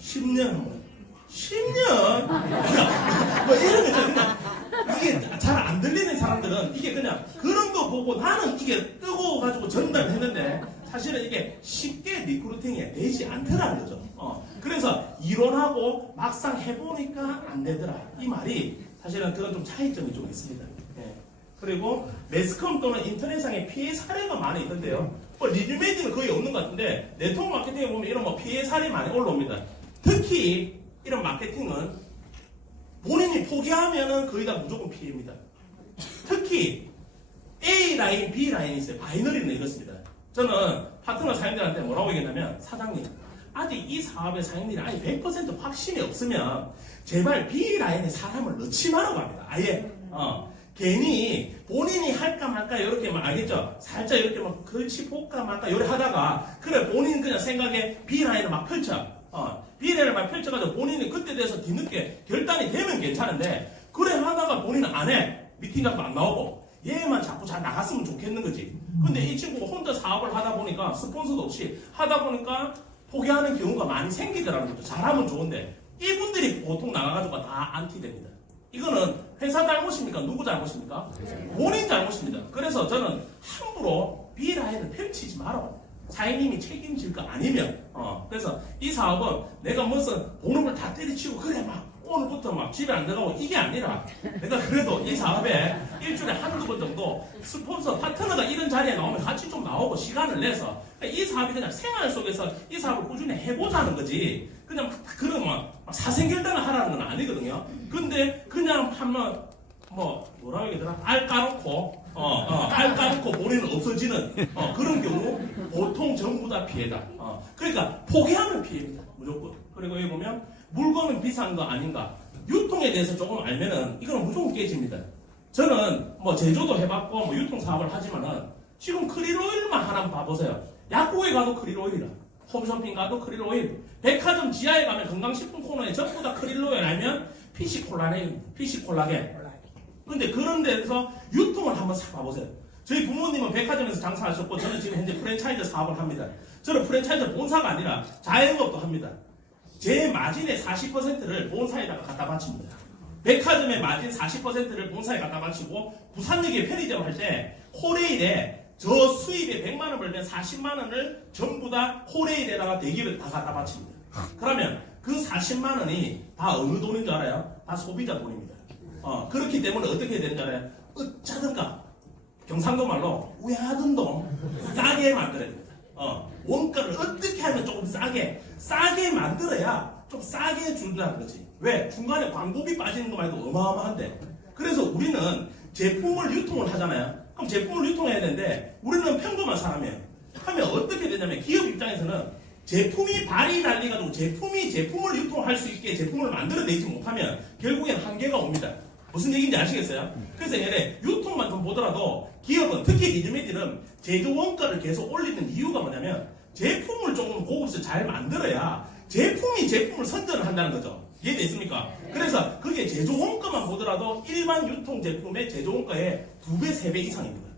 10년 한 번. 10년? 이런 거잖아. 이게 잘 안 들리는 사람들은 이게 그냥 그런 거 보고 나는 이게 뜨거워가지고 전달했는데 사실은 이게 쉽게 리크루팅이 되지 않더라는 거죠. 그래서 이론하고 막상 해보니까 안 되더라. 이 말이 사실은 그건 좀 차이점이 좀 있습니다. 그리고 매스컴 또는 인터넷상에 피해 사례가 많이 있던데요. 리뷰메이드는 거의 없는 것 같은데 네트워크 마케팅에 보면 이런 피해 사례 많이 올라옵니다. 특히 이런 마케팅은 본인이 포기하면은 거의 다 무조건 피해입니다. 특히 A 라인, B 라인이 있어요. 바이너리는 이렇습니다. 저는 파트너 사장님들한테 뭐라고 얘기했냐면 사장님 아직 이 사업의 사장님이 아예 100% 확신이 없으면 제발 B 라인에 사람을 넣지 말라고 합니다. 아예 괜히 본인이 할까 말까 이렇게 알겠죠? 살짝 이렇게 걸치 볼까 말까 이렇게 하다가 그래 본인 그냥 생각에 B 라인을 막 펼쳐. B 라인을 막 펼쳐가지고 본인이 그때 돼서 뒤늦게 결단이 되면 괜찮은데 그래 하다가 본인은 안 해. 미팅 잡고 안 나오고 얘만 자꾸 잘 나갔으면 좋겠는 거지. 근데 이 친구가 혼자 사업을 하다 보니까 스폰서도 없이 하다 보니까 포기하는 경우가 많이 생기더라는 거죠. 잘하면 좋은데 이분들이 보통 나가가지고 다 안티됩니다. 이거는 회사 잘못입니까? 누구 잘못입니까? 본인 잘못입니다. 그래서 저는 함부로 비라인을 펼치지 마라. 사장님이 책임질 거 아니면 그래서 이 사업은 내가 무슨 보는 걸 다 때려치고 그래 막 오늘부터 막 집에 안 들어가고 이게 아니라 내가 그래도 이 사업에 일주일에 한두 번 정도 스폰서 파트너가 이런 자리에 나오면 같이 좀 나오고 시간을 내서 이 사업이 그냥 생활 속에서 이 사업을 꾸준히 해보자는 거지 그냥 그런 막 사생결단을 하라는 건 아니거든요. 근데 그냥 하면 뭐라고 얘기하더라? 알 까놓고 알 까놓고 본인은 없어지는 그런 경우 보통 전부 다 피해다. 그러니까 포기하면 피해입니다. 무조건. 그리고 여기 보면 물건은 비싼 거 아닌가 유통에 대해서 조금 알면은 이거는 무조건 깨집니다. 저는 뭐 제조도 해봤고 뭐 유통 사업을 하지만은 지금 크릴오일만 하나 봐보세요. 약국에 가도 크릴오일이라 홈쇼핑 가도 크릴오일 백화점 지하에 가면 건강식품 코너에 전부 다 크릴오일 알면 피시콜라겐 근데 그런 데서 유통을 한번 싹 봐보세요. 저희 부모님은 백화점에서 장사하셨고 저는 지금 현재 프랜차이즈 사업을 합니다. 저는 프랜차이즈 본사가 아니라 자영업도 합니다. 제 마진의 40%를 본사에다가 갖다 바칩니다. 백화점의 마진 40%를 본사에 갖다 바치고 부산역에 편의점 할 때 코레일에 저 수입에 100만 원 벌면 40만 원을 전부 다 코레일에다가 대기업에 다 갖다 바칩니다. 그러면 그 40만 원이 다 어느 돈인 줄 알아요? 다 소비자 돈입니다. 그렇기 때문에 어떻게 해야 되는 줄 알아요? 어쩌든가 경상도 말로 우야든 돈 싸게 만들어야 됩니다. 원가를 어떻게 하면 조금 싸게 만들어야 좀 싸게 준다는 거지. 왜? 중간에 광고비 빠지는 것만 해도 어마어마한데. 그래서 우리는 제품을 유통을 하잖아요. 그럼 제품을 유통해야 되는데 우리는 평범한 사람이에요. 하면 어떻게 되냐면 기업 입장에서는 제품이 발이 달려가지고 제품을 유통할 수 있게 제품을 만들어내지 못하면 결국엔 한계가 옵니다. 무슨 얘기인지 아시겠어요? 그래서 얘네 유통만 좀 보더라도 기업은 특히 리뉴메디는 제조 원가를 계속 올리는 이유가 뭐냐면 제품을 조금 고급스럽게 잘 만들어야 제품을 선전을 한다는 거죠. 이해됐습니까? 그래서 그게 제조 원가만 보더라도 일반 유통 제품의 제조 원가의 2배, 3배 이상입니다.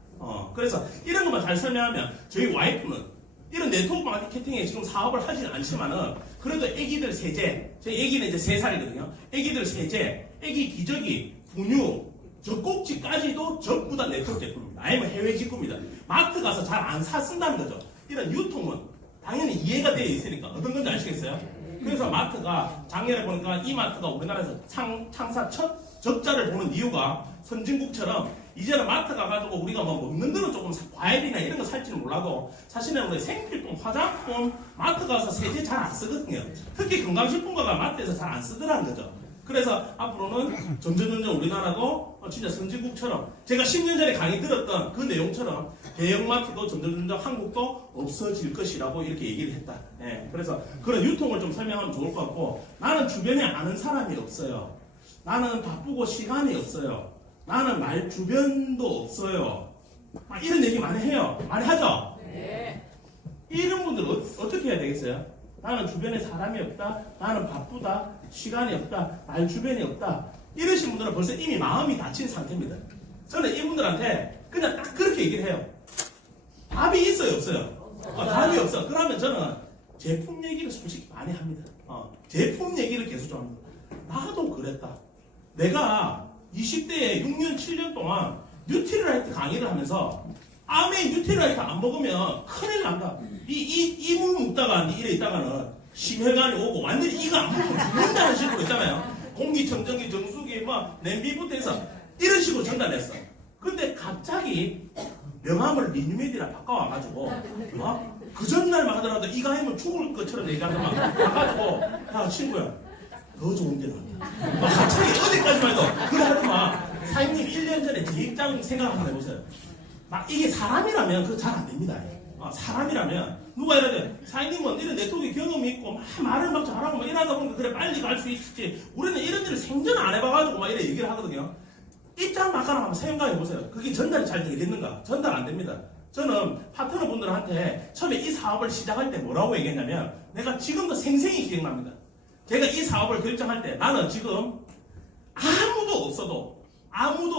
그래서 이런 것만 잘 설명하면 저희 와이프는 이런 네트워크 마케팅에 지금 사업을 하지는 않지만은 그래도 애기들 세제, 저희 애기는 이제 3살이거든요. 애기들 세제, 애기 기저귀, 분유, 젖꼭지까지도 전부 다 네트워크 제품입니다. 아니면 해외 직구입니다. 마트 가서 잘 안 쓴다는 거죠. 이런 유통은 당연히 이해가 되어 있으니까 어떤 건지 아시겠어요? 그래서 마트가 작년에 보니까 이 마트가 우리나라에서 창사 첫 적자를 보는 이유가 선진국처럼 이제는 마트 가가지고 우리가 뭐 먹는 거는 조금 과일이나 이런 거 살지는 몰라도 사실은 우리 생필품, 화장품 마트 가서 세제 잘 안 쓰거든요. 특히 건강식품가가 마트에서 잘 안 쓰더라는 거죠. 그래서 앞으로는 점점 우리나라도 진짜 선진국처럼 제가 10년 전에 강의 들었던 그 내용처럼 대형마트도 점점 한국도 없어질 것이라고 이렇게 얘기를 했다. 그래서 그런 유통을 좀 설명하면 좋을 것 같고 나는 주변에 아는 사람이 없어요. 나는 바쁘고 시간이 없어요. 나는 말 주변도 없어요. 이런 얘기 많이 해요. 많이 하죠? 네. 이런 분들 어떻게 해야 되겠어요? 나는 주변에 사람이 없다. 나는 바쁘다. 시간이 없다. 말 주변이 없다. 이러신 분들은 벌써 이미 마음이 다친 상태입니다. 저는 이분들한테 그냥 딱 그렇게 얘기를 해요. 답이 있어요? 없어요? 답이 없어. 그러면 저는 제품 얘기를 솔직히 많이 합니다. 제품 얘기를 계속 좀 합니다. 나도 그랬다. 내가 20대에 6년, 7년 동안 뉴트리라이트 강의를 하면서 암에 뉴트리라이트 안 먹으면 큰일 난다. 이물 묻다가 이래 있다가는 심혈관이 오고 완전히 이거 안 먹으면 죽는다는 식으로 있잖아요. 공기청정기, 정수기, 냄비부터 해서 이런 식으로 전달했어. 근데 갑자기 명함을 리뉴메디라 바꿔와가지고 그 전날만 하더라도 이거 하면 죽을 것처럼 얘기하더만 와가지고 야 친구야 더 좋은 게 나왔다. 갑자기 어디까지만 해도 그래 하더만 사장님 1년 전에 제 입장 생각 한번 해보세요. 이게 사람이라면 그거 잘 안 됩니다. 사람이라면 누가 이러든 사장님은 이런 네트워크 경험이 있고 말을 막 잘하고 이러다 보니까 그래 빨리 갈 수 있지. 우리는 이런 일을 생전 안 해봐가지고 이래 얘기를 하거든요. 입장 바꿔라 한번 생각해보세요. 그게 전달이 잘 되겠는가? 전달 안 됩니다. 저는 파트너분들한테 처음에 이 사업을 시작할 때 뭐라고 얘기했냐면 내가 지금도 생생히 기억납니다. 제가 이 사업을 결정할 때 나는 지금 아무도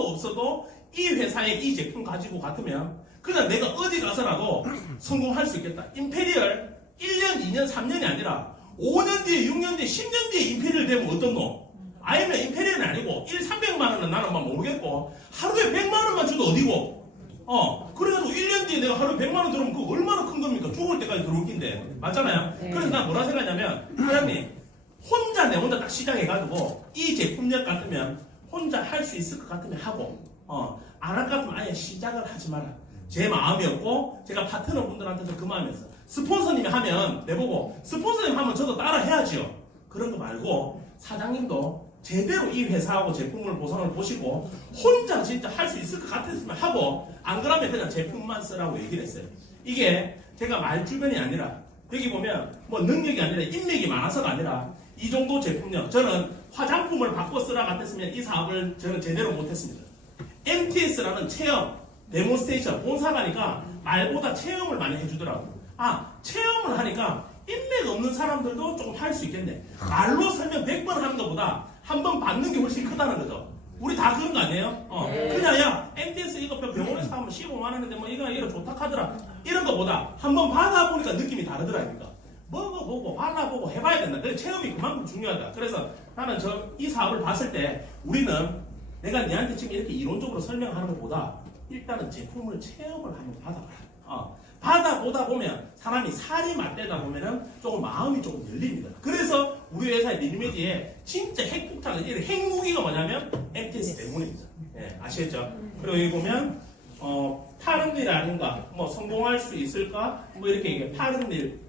없어도 이 회사의 이 제품 가지고 같으면 그냥 내가 어디 가서라도 성공할 수 있겠다. 임페리얼 1년, 2년, 3년이 아니라 5년 뒤에, 6년 뒤에, 10년 뒤에 임페리얼 되면 어떻노? 아니면 임페리얼이 아니고 300만 원은 나는 막 모르겠고 하루에 100만 원만 줘도 어디고? 그래가지고 1년 뒤에 내가 하루에 100만 원 들어오면 그거 얼마나 큰 겁니까? 죽을 때까지 들어올 낀데. 맞잖아요? 네. 그래서 난 뭐라 생각하냐면 사장님 내 혼자 딱 시작해가지고 이 제품력 같으면 혼자 할 수 있을 것 같으면 하고 안 할 것 같으면 아예 시작을 하지 마라. 제 마음이었고 제가 파트너 분들한테도 그 마음이었어. 스폰서님이 하면 내보고 스폰서님 하면 저도 따라 해야지요. 그런 거 말고 사장님도 제대로 이 회사하고 제품을 보상을 보시고 혼자 진짜 할 수 있을 것 같았으면 하고 안 그러면 그냥 제품만 쓰라고 얘기를 했어요. 이게 제가 말주변이 아니라 여기 보면 뭐 능력이 아니라 인맥이 많아서가 아니라 이 정도 제품력 저는 화장품을 바꿔 쓰라 같았으면 이 사업을 저는 제대로 못했습니다. MTS라는 체험 데몬스테이션 본사가니까 말보다 체험을 많이 해주더라고. 체험을 하니까 인맥 없는 사람들도 조금 할 수 있겠네. 말로 설명 100번 하는 것보다 한 번 받는 게 훨씬 크다는 거죠. 우리 다 그런 거 아니에요? 그냥 야 MTS 이거 병원에서 하면 15만 원인데 뭐 이거 좋다 하더라. 이런 거보다 한 번 받아보니까 느낌이 다르더라니까. 먹어보고 발라보고 해봐야 된다. 그래 체험이 그만큼 중요하다. 그래서 나는 이 사업을 봤을 때 우리는 내가 너한테 지금 이렇게 이론적으로 설명하는 것보다 일단은 제품을 체험을 한번 받아봐라. 받아보다 보면 사람이 살이 맞대다 보면은 조금 마음이 조금 열립니다. 그래서 우리 회사의 리니메디에 진짜 핵폭탄, 핵무기가 뭐냐면 MTS 때문입니다. 네, 아시겠죠? 그리고 여기 보면 파는 일 아닌가, 뭐 성공할 수 있을까, 뭐 이렇게 얘기해. 파는 일.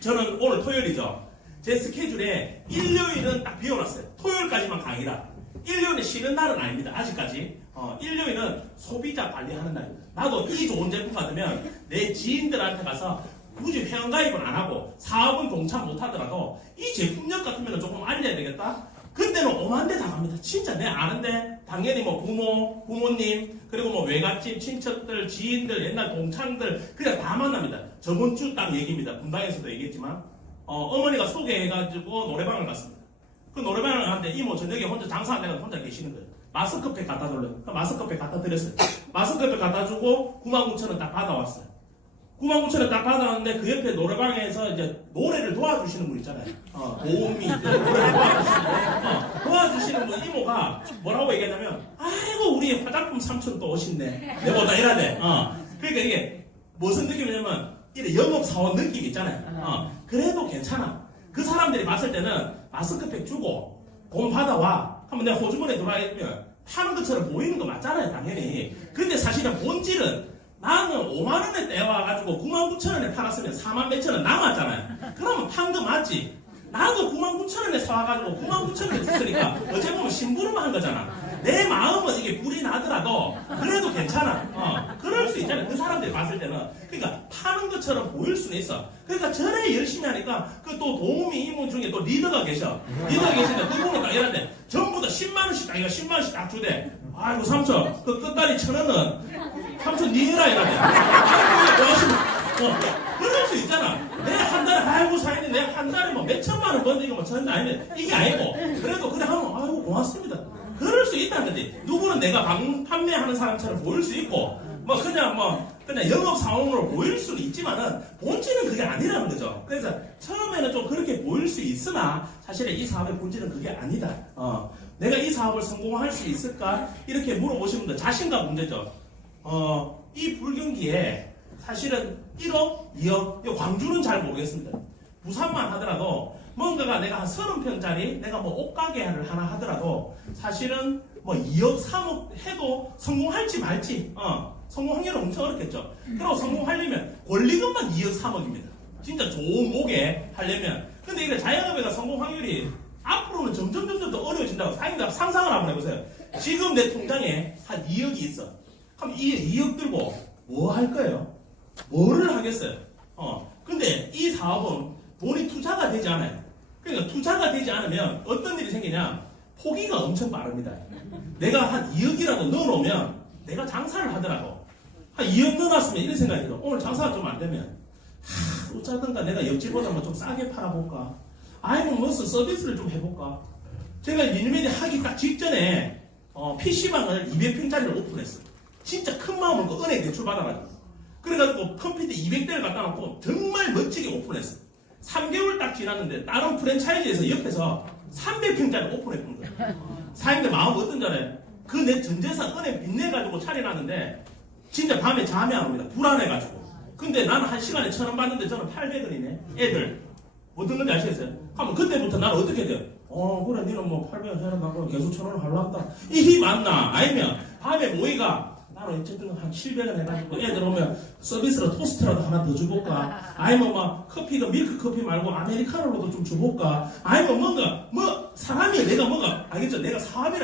저는 오늘 토요일이죠. 제 스케줄에 일요일은 딱 비워놨어요. 토요일까지만 강의라. 일요일은 쉬는 날은 아닙니다. 아직까지. 일요일은 소비자 관리하는 날입니다. 나도 이 좋은 제품 받으면 내 지인들한테 가서 굳이 회원가입은 안 하고 사업은 동참 못 하더라도 이 제품력 같으면 조금 알려야 되겠다. 그때는 오만대 다 갑니다. 진짜 내 아는데 당연히 뭐 부모님 그리고 뭐 외갓집 친척들 지인들 옛날 동창들 그냥 다 만납니다. 저번 주 딱 얘기입니다. 분당에서도 얘기했지만 어머니가 소개해가지고 노래방을 갔습니다. 그 노래방을 갔는데 이모 저녁에 혼자 장사하다가 혼자 계시는 거예요. 마스크팩 갖다 돌려요. 마스크팩 갖다 드렸어요. 마스크팩 갖다 주고 99,000원 딱 받아왔어요. 99,000원 딱 받아왔는데 그 옆에 노래방에서 이제 노래를 도와주시는 분 있잖아요. 도우미 노래를 도와주시는 분 이모가 뭐라고 얘기하냐면 아이고 우리 화장품 삼촌 또 오신네. 내보다 이러네. 그러니까 이게 무슨 느낌이냐면 이래 영업사원 느낌 있잖아요. 그래도 괜찮아. 그 사람들이 봤을 때는 마스크팩 주고 돈 받아와 하면 내가 호주머니에 들어가면 파는 것처럼 보이는 거 맞잖아요 당연히. 근데 사실은 본질은 나는 5만원에 떼와가지고 99,000원에 팔았으면 4만 몇천 원 남았잖아요. 그러면 판 거 맞지. 나도 99,000원에 사와가지고 99,000원에 줬으니까 어째 보면 심부름을 한 거잖아. 내 마음은 이게 불이 나더라도 그래도 괜찮아. 그럴 수 있잖아요. 그 사람들이 봤을 때는. 그러니까 파는 것처럼 보일 수는 있어. 그러니까 전에 열심히 하니까 그 또 도우미 이모 중에 또 리더가 계셔. 리더가 계시는데 그분은 딱 이러는데 전부 다 10만원씩 딱 이거 10만원씩 딱 주대. 아이고 삼촌 그 끝다리 1,000원은 삼촌 니 해라 이러네. 그럴 수 있잖아. 내가 한 달에 아이고 사장님 내가 한 달에 뭐 몇천만 원 버는 이거 뭐 천원 아니면 이게 아니고 그래도 그래 하면 아이고 고맙습니다. 그럴 수 있다는 거지. 누구는 내가 판매하는 사람처럼 보일 수 있고 그냥 영업사원으로 보일 수는 있지만은 본질은 그게 아니라는 거죠. 그래서 처음에는 좀 그렇게 보일 수 있으나 사실은 이 사업의 본질은 그게 아니다. 내가 이 사업을 성공할 수 있을까? 이렇게 물어보시는 분들 자신감 문제죠. 이 불경기에 사실은 1억, 2억, 광주는 잘 모르겠습니다. 부산만 하더라도 뭔가가 내가 한 30평짜리 내가 뭐 옷가게를 하나 하더라도 사실은 뭐 2억, 3억 해도 성공할지 말지 성공 확률은 엄청 어렵겠죠. 그리고 성공하려면 권리금만 2억, 3억입니다. 진짜 좋은 목에 하려면. 근데 이게 자영업에가 성공 확률이 앞으로는 점점 더 어려워진다고 상상을 한번 해보세요. 지금 내 통장에 한 2억이 있어. 그럼 이 2억 들고 뭐 할 거예요? 뭐를 하겠어요? 근데 이 사업은 돈이 투자가 되지 않아요. 그러니까 투자가 되지 않으면 어떤 일이 생기냐? 포기가 엄청 빠릅니다. 내가 한 2억이라도 넣어놓으면 내가 장사를 하더라도 한 2억 넣어놨으면 이런 생각이 들어. 오늘 장사가 좀 안 되면 어쩌든가 내가 옆집보다 뭐 좀 싸게 팔아볼까? 아니면 무슨 서비스를 좀 해볼까? 제가 리니메디 하기 딱 직전에 PC방을 200평짜리를 오픈했어요. 진짜 큰 마음을 그 은행 대출 받아가지고. 그래가지고 컴퓨터 200대를 갖다 놓고 정말 멋지게 오픈했어. 3개월 딱 지났는데 다른 프랜차이즈에서 옆에서 300평짜리 오픈했던 거야. 사장님들 마음 어떤지 알아요? 그 내 전재산 은행 빚내가지고 차려놨는데 진짜 밤에 잠이 안 옵니다. 불안해가지고. 근데 나는 한 시간에 1,000원 받는데 저는 800원이네. 애들. 어떤 건지 아시겠어요? 하면 그때부터 나는 어떻게 돼요? 그래, 니는 뭐 800원 해라, 나 그럼 계속 1,000원을 하려한다. 이게 맞나? 아니면 밤에 모이가 나는 어쨌든 한 700원 해가지고 애들 오면 서비스로 토스트라도 하나 더 줘볼까? 아니면 막 커피가 밀크 커피 말고 아메리카노로도 좀 줘볼까? 아니면 뭔가, 사람이 내가 뭔가, 알겠죠? 내가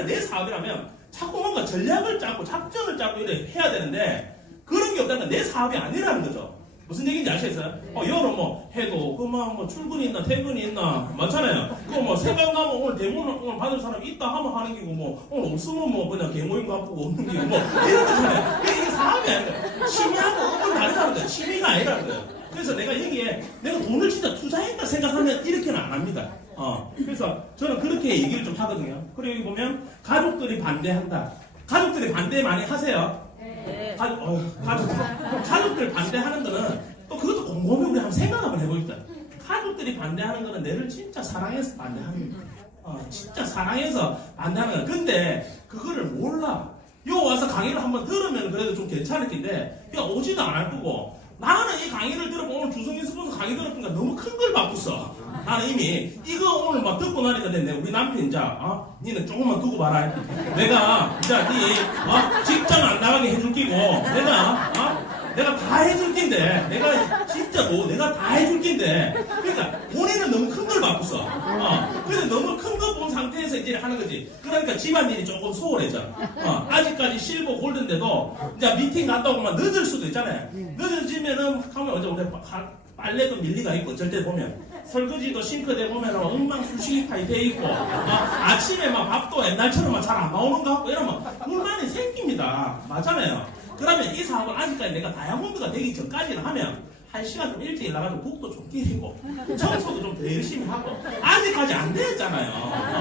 내 사업이라면 자꾸 뭔가 전략을 짜고 작전을 짜고 이래 해야 되는데 그런 게 없다는 건 내 사업이 아니라는 거죠. 무슨 얘기인지 아시겠어요? 여러 뭐 해도 뭐 출근이 있나 퇴근이 있나 맞잖아요. 그거 뭐 생각나면 오늘 대본 오늘 받을 사람 있다 하면 하는 기고 뭐 오늘 없으면 뭐 그냥 개모임 갚고 없는 기고 뭐 이런 거잖아요. 이게 사업이 아니라 취미하고 업은 다르다는 거예요. 취미가 아니라는 거예요. 그래서 내가 여기에 내가 돈을 진짜 투자했다 생각하면 이렇게는 안 합니다. 그래서 저는 그렇게 얘기를 좀 하거든요. 그리고 여기 보면 가족들이 반대한다. 가족들이 반대 많이 하세요. 네. 가족들 반대하는 거는 또 그것도 곰곰이 우리 한번 생각 한번 해보겠다. 가족들이 반대하는 거는 내를 진짜 사랑해서 반대하는 거야. 진짜 사랑해서 반대하는 거야. 근데 그거를 몰라. 요 와서 강의를 한번 들으면 그래도 좀 괜찮을 텐데 그냥 오지도 않을 거고 나는 이 강의를 들어보고 오늘 주성인 스폰서 강의 들었으니까 너무 큰 걸 바꿨어. 나는 이미 이거 오늘 막 듣고 나니까 내 우리 남편 니는 조금만 두고 봐라. 내가 니 직장 안 나가게 해줄 끼고 내가 다 해줄 낀데 내가 진짜로 내가 다 해줄 낀데 그러니까 본인은 너무 큰 걸 바꿨어. 그래서 너무 큰 거 본 상태에서 이제 하는 거지. 그러니까 집안일이 조금 소홀해져. 아직까지 실버 골든데도 이제 미팅 갔다 오면 늦을 수도 있잖아요. 늦어지면은 하면 어제 우리 빨래도 밀리가 있고 절대 보면 설거지도 싱크대 보면 엉망수식이 돼 있고 아침에 막 밥도 옛날처럼 잘 안 나오는 거 같고 이러면 불만이 생깁니다. 맞잖아요. 그러면 이 사업을 아직까지 내가 다이아몬드가 되기 전까지는 하면 1시간 좀 일찍 나가서 북도 좀 끼고 청소도 좀 더 열심히 하고 아직까지 안 됐잖아요.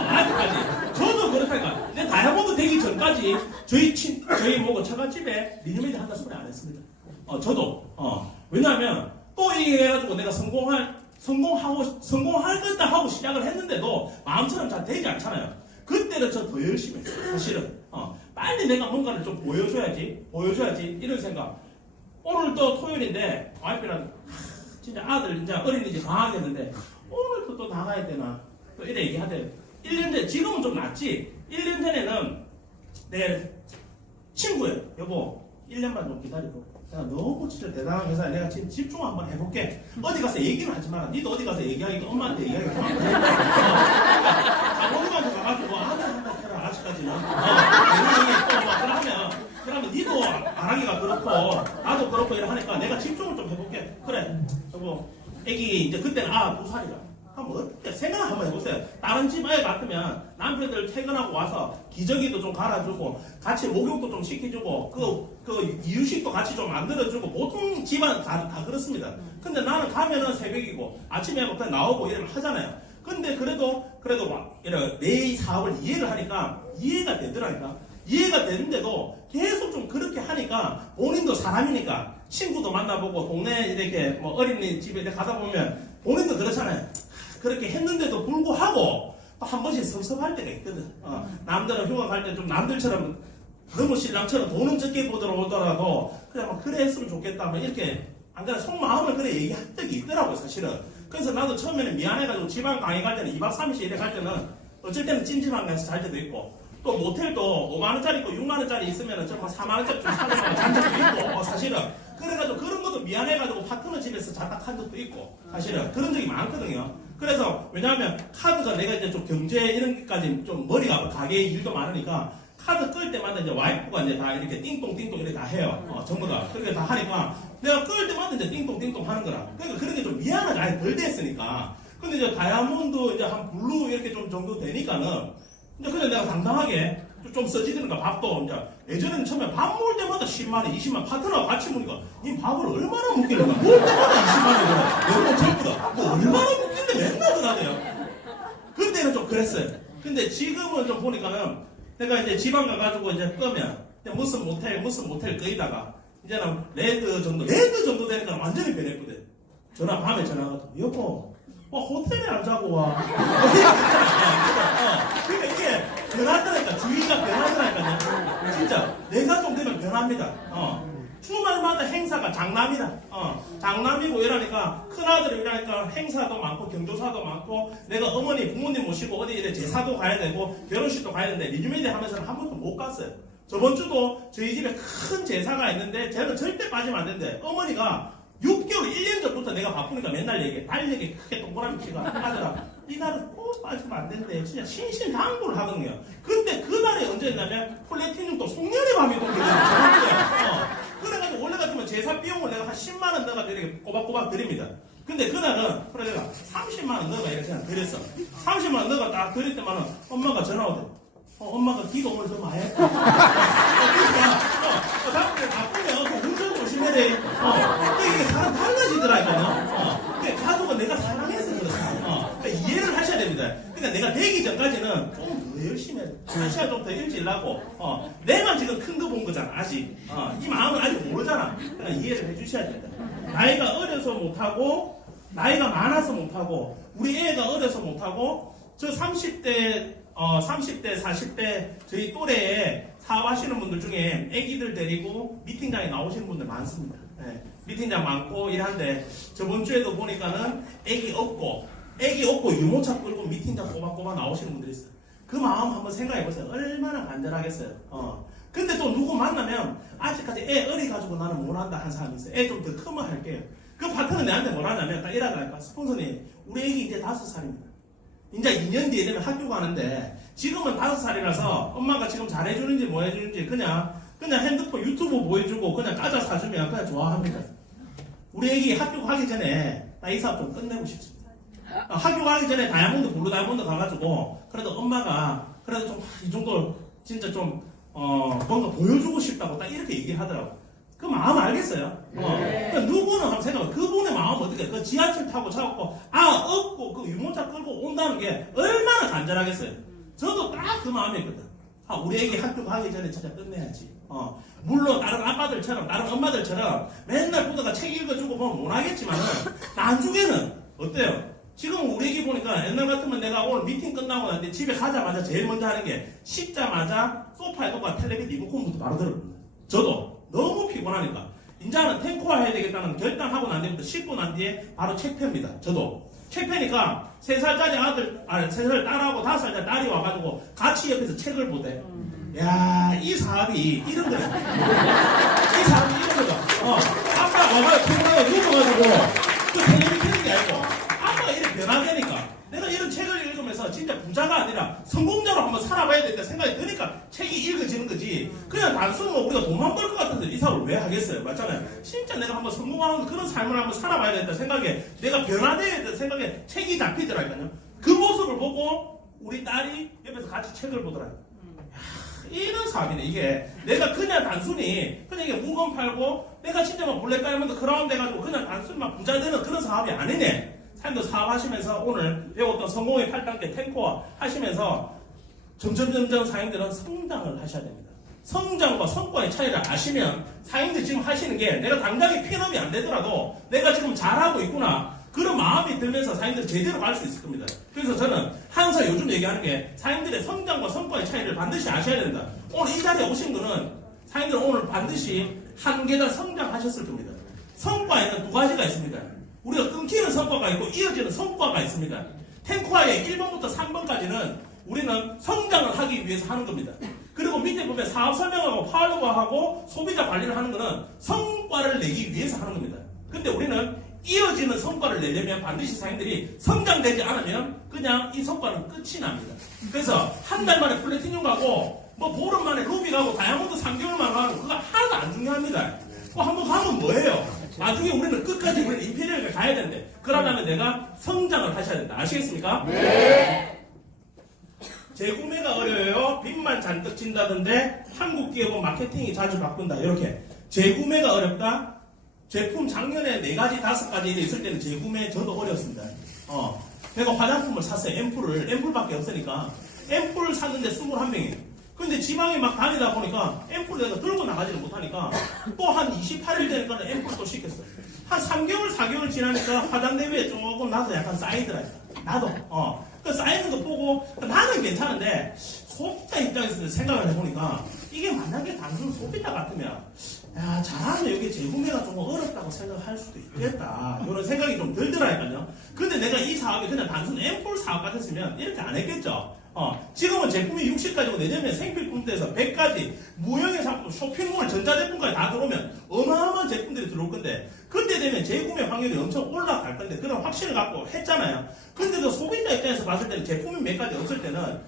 아직까지 저도 그렇다니까 내 다이아몬드 되기 전까지 저희 뭐고 처갓집에 리뉴메이트 한다 소리 안 했습니다. 저도 왜냐하면 또 얘기해가지고 내가 성공할 거다 하고 시작을 했는데도 마음처럼 잘 되지 않잖아요. 그때는 저 더 열심히 했어요. 사실은 빨리 내가 뭔가를 좀 보여줘야지 이런 생각. 오늘 또 토요일인데 와이프랑 진짜 아들 이제 어린이집 방학했는데 오늘도 또 나가야 되나 또 이래 얘기하대. 1년 전에 지금은 좀 낫지. 1년 전에는 내 친구예요. 여보 1년만 좀 기다리고 내가 너무 진짜 대단한 회사에 내가 지금 집중 한번 해볼게. 어디 가서 얘기는 하지 마라. 니도 어디 가서 얘기하기가 엄마한테 얘기하기가 좀 안 돼. 장모님한테 가가지고 아들 한번 해라 아직까지는. 그러면 니도 안 하기가 그렇고 나도 그렇고 이래 하니까 내가 집중을 좀 해볼게. 그래 저거 애기 이제 그때는 2살이라 한번 어떻게 생각 한번 해보세요. 다른 집 아이 같으면 남편들 퇴근하고 와서 기저귀도 좀 갈아주고 같이 목욕도 좀 시켜주고 그 이유식도 같이 좀 만들어주고 보통 집안 다 그렇습니다. 근데 나는 가면은 새벽이고 아침에부터 나오고 이러면 하잖아요. 근데 그래도 막 내 사업을 이해를 하니까 이해가 되더라니까. 이해가 되는데도 계속 좀 그렇게 하니까 본인도 사람이니까 친구도 만나보고 동네 이렇게 뭐 어린이집에 가다 보면 본인도 그렇잖아요. 그렇게 했는데도 불구하고 또 한 번씩 섭섭할 때가 있거든. 남들은 휴가 갈 때 좀 남들처럼 너무 신랑처럼 돈은 적게 보더라도 그냥 막 그래 했으면 좋겠다 뭐 이렇게 안 그래 속마음을 그래 얘기한 적이 있더라고요 사실은. 그래서 나도 처음에는 미안해가지고 지방 강의 갈 때는 2박 3일씩 이래 갈 때는 어쩔 때는 찜질방 가서 잘 때도 있고 또 모텔도 5만원짜리 있고 6만원짜리 있으면 좀 4만원짜리 좀 사려고 잔 적도 있고 사실은. 그래가지고 그런 것도 미안해가지고 파트너 집에서 자다 한 적도 있고 사실은 그런 적이 많거든요. 그래서 왜냐하면 카드가 내가 이제 좀 경제 이런 것까지 좀 머리가 가게 일도 많으니까 카드 끌 때마다 이제 와이프가 이제 다 이렇게 띵똥띵똥 이렇게 다 해요. 전부 다 그렇게 다 하니까 내가 끌 때마다 이제 띵똥띵똥 하는 거라. 그러니까 그런 게 좀 미안하게 아예 덜 됐으니까. 근데 이제 다이아몬드 이제 한 블루 이렇게 좀 정도 되니까는 이제 그냥 내가 당당하게 좀 써지드니까 밥도 이제 예전에는 처음에 밥 먹을 때마다 10만원, 20만원 파트너와 같이 먹으니까 이 밥을 얼마나 먹기는 거야. 먹을 때마다 20만원이구나. 여러분 전부 다. 뭐 얼마나 먹길래 맨날 그러네요. 그때는 좀 그랬어요. 근데 지금은 좀 보니까는 내가 이제 지방 가가지고 이제 끄면 무슨 모텔 끄이다가 이제는 레드 정도 되니까 완전히 변했거든. 밤에 전화가 여보, 호텔에 안 자고 와. 그러니까 이게 변하더라니까. 주의가 변하더라니까요. 진짜 내가 좀 되면 변합니다. 주말마다 행사가 장남이다. 장남이고 이러니까 큰아들이 이러니까 행사도 많고 경조사도 많고 내가 어머니 부모님 모시고 어디 이래 제사도 가야 되고 결혼식도 가야 되는데 리즈메디 하면서는 한 번도 못 갔어요. 저번 주도 저희 집에 큰 제사가 있는데 쟤는 절대 빠지면 안 된대. 어머니가 6개월, 1년 전부터 내가 바쁘니까 맨날 얘기해. 달 얘기 크게 동그라미 치가 아들아, 이날은 꼭 빠지면 안 된대. 진짜 신신당부를 하거든요. 근데 그날이 언제였냐면 플래티늄 또 송년회 밤이 또 그래가지고 원래 같으면 제사 비용을 내가 한 10만원 넣어가지고 이렇게 꼬박꼬박 드립니다. 근데 그날은 그래 내가 30만원 넣어가 이렇게 그냥 드렸어. 30만원 넣어가 딱 드릴 때만은 엄마가 전화 오대. 엄마가 기도 오늘 좀 많이 했다. 그러니까 바쁘면 운전 조심해야 돼. 이게 사람 달라지더라고요. 가족은 내가 사랑해서 그렇다. 그러니까 이해를 하셔야 됩니다. 그러니까 내가 되기 전까지는 좀 더 열심히 해. 시간 좀 더 일찍 나고. 내가 지금 큰 거 본 거잖아. 아직. 이 마음은 아직 모르잖아. 그러니까 이해를 해주셔야 됩니다. 나이가 어려서 못하고, 나이가 많아서 못하고, 우리 애가 어려서 못하고, 저 30대, 40대 저희 또래에 사업하시는 분들 중에 애기들 데리고 미팅장에 나오시는 분들 많습니다. 네, 미팅장 많고 이런데 저번 주에도 보니까는 애기 업고 유모차 끌고 미팅장 꼬박꼬박 나오시는 분들이 있어요. 그 마음 한번 생각해 보세요. 얼마나 간절하겠어요. 근데 또 누구 만나면 아직까지 애 어리 가지고 나는 뭘 한다 한 사람이 있어요. 애 좀 더 크면 할게요. 그 파트너 내한테 뭘 하냐면 딱 이러니까 스폰서님 우리 애기 이제 5살입니다. 이제 2년 뒤에 되면 학교 가는데 지금은 5살이라서 엄마가 지금 잘해주는지 뭐 해주는지 그냥 핸드폰 유튜브 보여주고 그냥 과자 사주면 그냥 좋아합니다. 우리 애기 학교 가기 전에 나 이 사업 좀 끝내고 싶습니다. 학교 가기 전에 다이아몬드 블루 다이아몬드 가가지고 그래도 엄마가 그래도 좀 이 정도 진짜 좀 뭔가 보여주고 싶다고 딱 이렇게 얘기를 하더라고. 그 마음 알겠어요? 그러니까 누구는 한번 생각해. 그분의 마음 어떻게, 그 지하철 타고 차고, 없고, 그 유모차 끌고 온다는 게 얼마나 간절하겠어요? 저도 딱 그 마음이었거든. 우리 애기 학교 가기 전에 진짜 끝내야지. 물론 다른 아빠들처럼, 다른 엄마들처럼 맨날 보다가 책 읽어주고 보면 못하겠지만은, 나중에는, 어때요? 지금 우리 애기 보니까 옛날 같으면 내가 오늘 미팅 끝나고 나는데 집에 가자마자 제일 먼저 하는 게, 씻자마자 소파에 놓고 텔레비전 리모컨부터 바로 들어봅니다. 저도. 너무 피곤하니까 이제는 탱커화 해야 되겠다는 결단하고 난 뒤부터 씻고 난 뒤에 바로 책 펴입니다. 저도 책 펴니까 3살짜리 아들 3살 딸하고 5살짜리 딸이 와가지고 같이 옆에서 책을 보대. 야, 이 사람이 이런 거야. 이 사람이 이런 거야. 아빠 와가지고 탱커가 누워가지고 그 텔레비 펴는 게 아니고 아빠가 이렇게 변화되니까 내가 이런 책을 읽으면서 진짜 부자가 아니라 성공자로 한번 살아봐야 된다 생각이 드니까 책이 읽어지는 거지. 그냥 단순히 우리가 돈만 벌 것 같은데 이 사업을 왜 하겠어요? 맞잖아요. 진짜 내가 한번 성공하는 그런 삶을 한번 살아봐야 된다 생각에 내가 변화돼야 된다 생각에 책이 잡히더라고요. 그 모습을 보고 우리 딸이 옆에서 같이 책을 보더라고요. 이런 사업이네 이게. 내가 그냥 단순히 그냥 이게 물건 팔고 내가 진짜 막 블랙 다이아몬드 크라운 돼가지고 그냥 단순히 막 부자 되는 그런 사업이 아니네. 삶도 사업하시면서 오늘 배웠던 성공의 8단계 탱커화 하시면서 점점 사장님들은 성장을 하셔야 됩니다. 성장과 성과의 차이를 아시면 사장님들 지금 하시는 게 내가 당장에 핀업이 안 되더라도 내가 지금 잘하고 있구나 그런 마음이 들면서 사장님들 제대로 갈 수 있을 겁니다. 그래서 저는 항상 요즘 얘기하는 게 사장님들의 성장과 성과의 차이를 반드시 아셔야 된다. 오늘 이 자리에 오신 분은 사장님들 오늘 반드시 한 계단 성장하셨을 겁니다. 성과에는 2가지가 있습니다. 우리가 끊기는 성과가 있고 이어지는 성과가 있습니다. 탱커화의 1번부터 3번까지는 우리는 성장을 하기 위해서 하는 겁니다. 그리고 밑에 보면 사업 설명하고 팔로워하고 소비자 관리를 하는 것은 성과를 내기 위해서 하는 겁니다. 근데 우리는 이어지는 성과를 내려면 반드시 사장님들이 성장되지 않으면 그냥 이 성과는 끝이 납니다. 그래서 한 달 만에 플래티늄 가고 뭐 보름 만에 루비 가고 다이아몬드 3개월만 가고 그거 하나도 안 중요합니다. 그거 한번 가면 뭐예요? 나중에 우리는 끝까지 우리는 임페리얼에 가야 되는데 그러려면 내가 성장을 하셔야 된다. 아시겠습니까? 네. 재구매가 어려워요. 빚만 잔뜩 진다던데 한국 기업은 마케팅이 자주 바꾼다. 이렇게 재구매가 어렵다. 제품 작년에 4가지 5가지 있을 때는 재구매 저도 어려웠습니다. 내가 화장품을 샀어요. 앰플밖에 없으니까 앰플을 샀는데 21명이에요. 근데 지방에 막 다니다 보니까 앰플을 내가 들고 나가지를 못하니까 또 한 28일 되니까 앰플 또 시켰어요. 한 3개월, 4개월 지나니까 화장대 위에 조금 나도 약간 쌓이더라니까. 나도. 그 쌓이는 거 보고 나는 괜찮은데 소비자 입장에서 생각을 해보니까 이게 만약에 단순 소비자 같으면 야, 잘하면 여기 재구매가 좀 어렵다고 생각할 수도 있겠다. 이런 생각이 좀 들더라니까요. 근데 내가 이 사업이 그냥 단순 앰플 사업 같았으면 이렇게 안 했겠죠. 지금은 제품이 60가지고 내년에 생필품부터 100가지 무형의 상품, 쇼핑몰, 전자제품까지 다 들어오면 어마어마한 제품들이 들어올 건데 그때 되면 재구매 확률이 엄청 올라갈 건데 그런 확신을 갖고 했잖아요. 근데도 소비자 입장에서 봤을 때는 제품이 몇 가지 없을 때는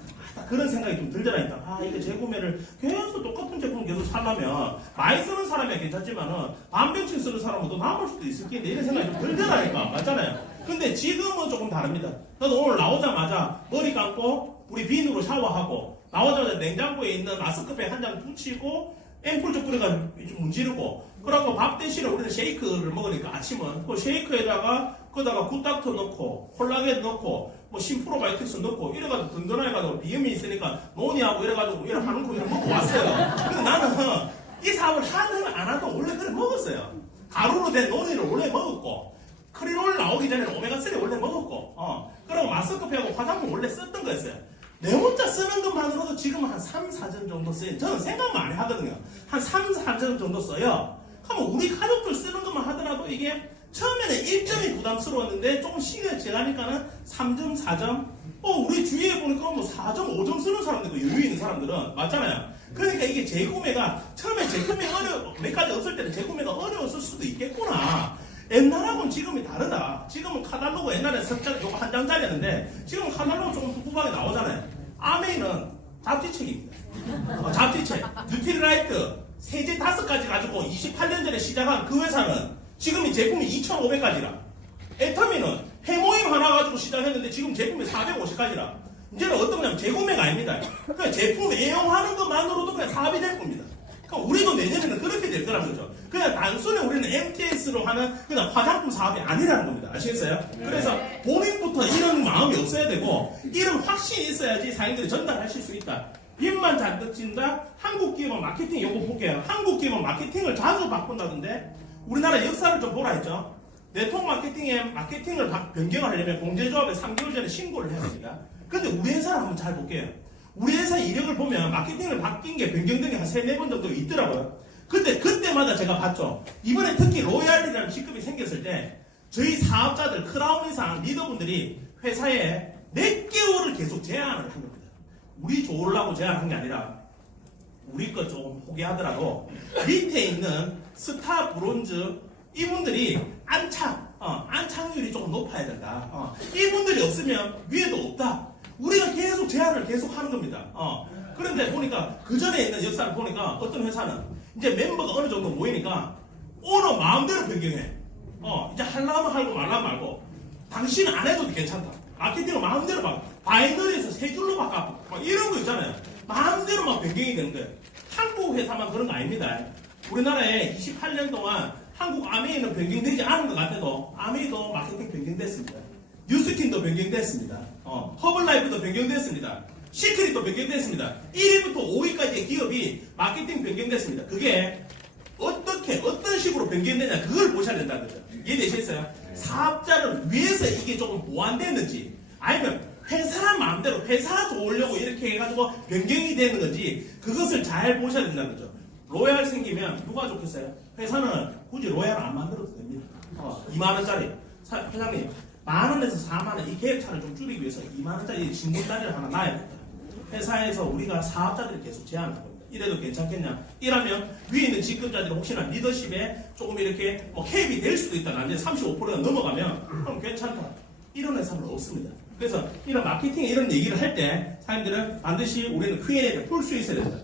그런 생각이 좀 들더라니까. 이게 재구매를 계속 똑같은 제품을 계속 사려면 많이 쓰는 사람이야 괜찮지만은 반병씩 쓰는 사람은 또 남을 수도 있을 텐데 이런 생각이 좀 들더라니까. 맞잖아요. 근데 지금은 조금 다릅니다. 나도 오늘 나오자마자 머리 감고 우리 비누로 샤워하고 나오자마자 냉장고에 있는 마스크팩 한 장 붙이고 앰플 좀 뿌려가지고 좀 문지르고 그러고 밥 대신에 우리는 쉐이크를 먹으니까 아침은 그 쉐이크에다가 거기다가 굿닥터 넣고 콜라겐 넣고 뭐 심프로바이틱스 넣고 이래가지고 든든해가지고 비염이 있으니까 논의하고 이래가지고 이래 하는 거 그냥 먹고 왔어요. 근데 나는 이 사업을 하든 안 하든 원래 그래 먹었어요. 가루로 된 논의를 원래 먹었고 크리놀 나오기 전에 오메가3 원래 먹었고 그리고 마스크팩하고 화장품 원래 썼던 거였어요. 내 혼자 쓰는 것만으로도 지금 한 3, 4전 정도 써요. 저는 생각 많이 하거든요. 한 3, 4전 정도 써요. 그러면 우리 가족들 쓰는 것만 하더라도 이게 처음에는 1점이 부담스러웠는데 조금 시간이 지나니까는 3점, 4점 우리 주위에 보니까 뭐 4점, 5점 쓰는 사람들, 여유 있는 사람들은 맞잖아요. 그러니까 이게 재구매가 처음에 재구매 몇 가지 없을 때는 재구매가 어려웠을 수도 있겠구나. 옛날하고는 지금이 다르다. 지금은 카탈로그 옛날에 석장 요거 한 장짜리였는데 지금은 카탈로그 조금 푹푹하게 나오잖아요. 아메이는 잡지책입니다. 잡지책. 뉴트리라이트 세제 5가지 가지고 28년 전에 시작한 그 회사는 지금 이 제품이 2,500가지라. 애터미는 해모임 하나 가지고 시작했는데 지금 제품이 450가지라. 이제는 어떤 거냐면 재구매가 아닙니다. 그냥 제품 애용하는 것만으로도 그냥 사업이 될 겁니다. 그러니까 우리도 내년에는 그렇게 될 거라는 거죠. 그냥 단순히 우리는 MTS로 하는 그냥 화장품 사업이 아니라는 겁니다. 아시겠어요? 그래서 본인부터 이런 마음이 없어야 되고 이런 확신이 있어야지 사장님들이 전달하실 수 있다. 빚만 잔뜩 진다. 한국 기업은 마케팅 요거 볼게요. 한국 기업은 마케팅을 자주 바꾼다던데 우리나라 역사를 좀 보라 했죠. 네트워크 마케팅을 변경을 하려면 공제조합에 3개월 전에 신고를 해야 됩니다. 근데 우리 회사를 한번 잘 볼게요. 우리 회사 이력을 보면 마케팅을 바뀐 게 변경된 게 한 3, 4번 정도 있더라고요. 근데 그때마다 제가 봤죠. 이번에 특히 로얄이라는 직급이 생겼을 때 저희 사업자들 크라운 이상 리더분들이 회사에 몇 개월을 계속 제안을 한 겁니다. 우리 좋으려고 제안한 게 아니라 우리 것 조금 포기하더라도 밑에 있는 스타 브론즈 이분들이 안착률이 조금 높아야 된다. 이분들이 없으면 위에도 없다. 우리가 계속 제안을 계속 하는 겁니다. 그런데 보니까 그 전에 있는 역사를 보니까 어떤 회사는 이제 멤버가 어느 정도 모이니까 오너 마음대로 변경해. 이제 하려면 하고 말라면 말고 당신은 안 해도 괜찮다. 마케팅을 마음대로 막 바이너리에서 3줄로 바꿔 막 이런 거 있잖아요. 마음대로 막 변경이 되는 거예요. 한국 회사만 그런 거 아닙니다. 우리나라에 28년 동안 한국 아메이는 변경되지 않은 것 같아도 아메이도 마케팅 변경됐습니다. 뉴스킨도 변경됐습니다. 허블라이프도 변경됐습니다. 시크릿도 변경됐습니다. 1위부터 5위까지의 기업이 마케팅 변경됐습니다. 그게 어떤 식으로 변경되냐 그걸 보셔야 된다는 거죠. 이해되시겠어요? 사업자를 위해서 이게 조금 보완됐는지 아니면 회사 마음대로 회사 좋으려고 이렇게 해가지고 변경이 되는 건지 그것을 잘 보셔야 된다는 거죠. 로얄 생기면 누가 좋겠어요? 회사는 굳이 로얄 안 만들어도 됩니다. 2만원짜리 회장님 10,000원에서 40,000원 이 계획차를 좀 줄이기 위해서 2만원짜리 신문다리를 하나 놔야 된다. 회사에서 우리가 사업자들이 계속 제안을 합니다. 이래도 괜찮겠냐? 이라면 위에 있는 직급자들이 혹시나 리더십에 조금 이렇게 개입이 될 수도 있다. 나중에 35%가 넘어가면 그럼 괜찮다. 이런 회사는 없습니다. 그래서 이런 마케팅 이런 얘기를 할 때 사람들은 반드시 우리는 Q&A를 풀 수 있어야 된다.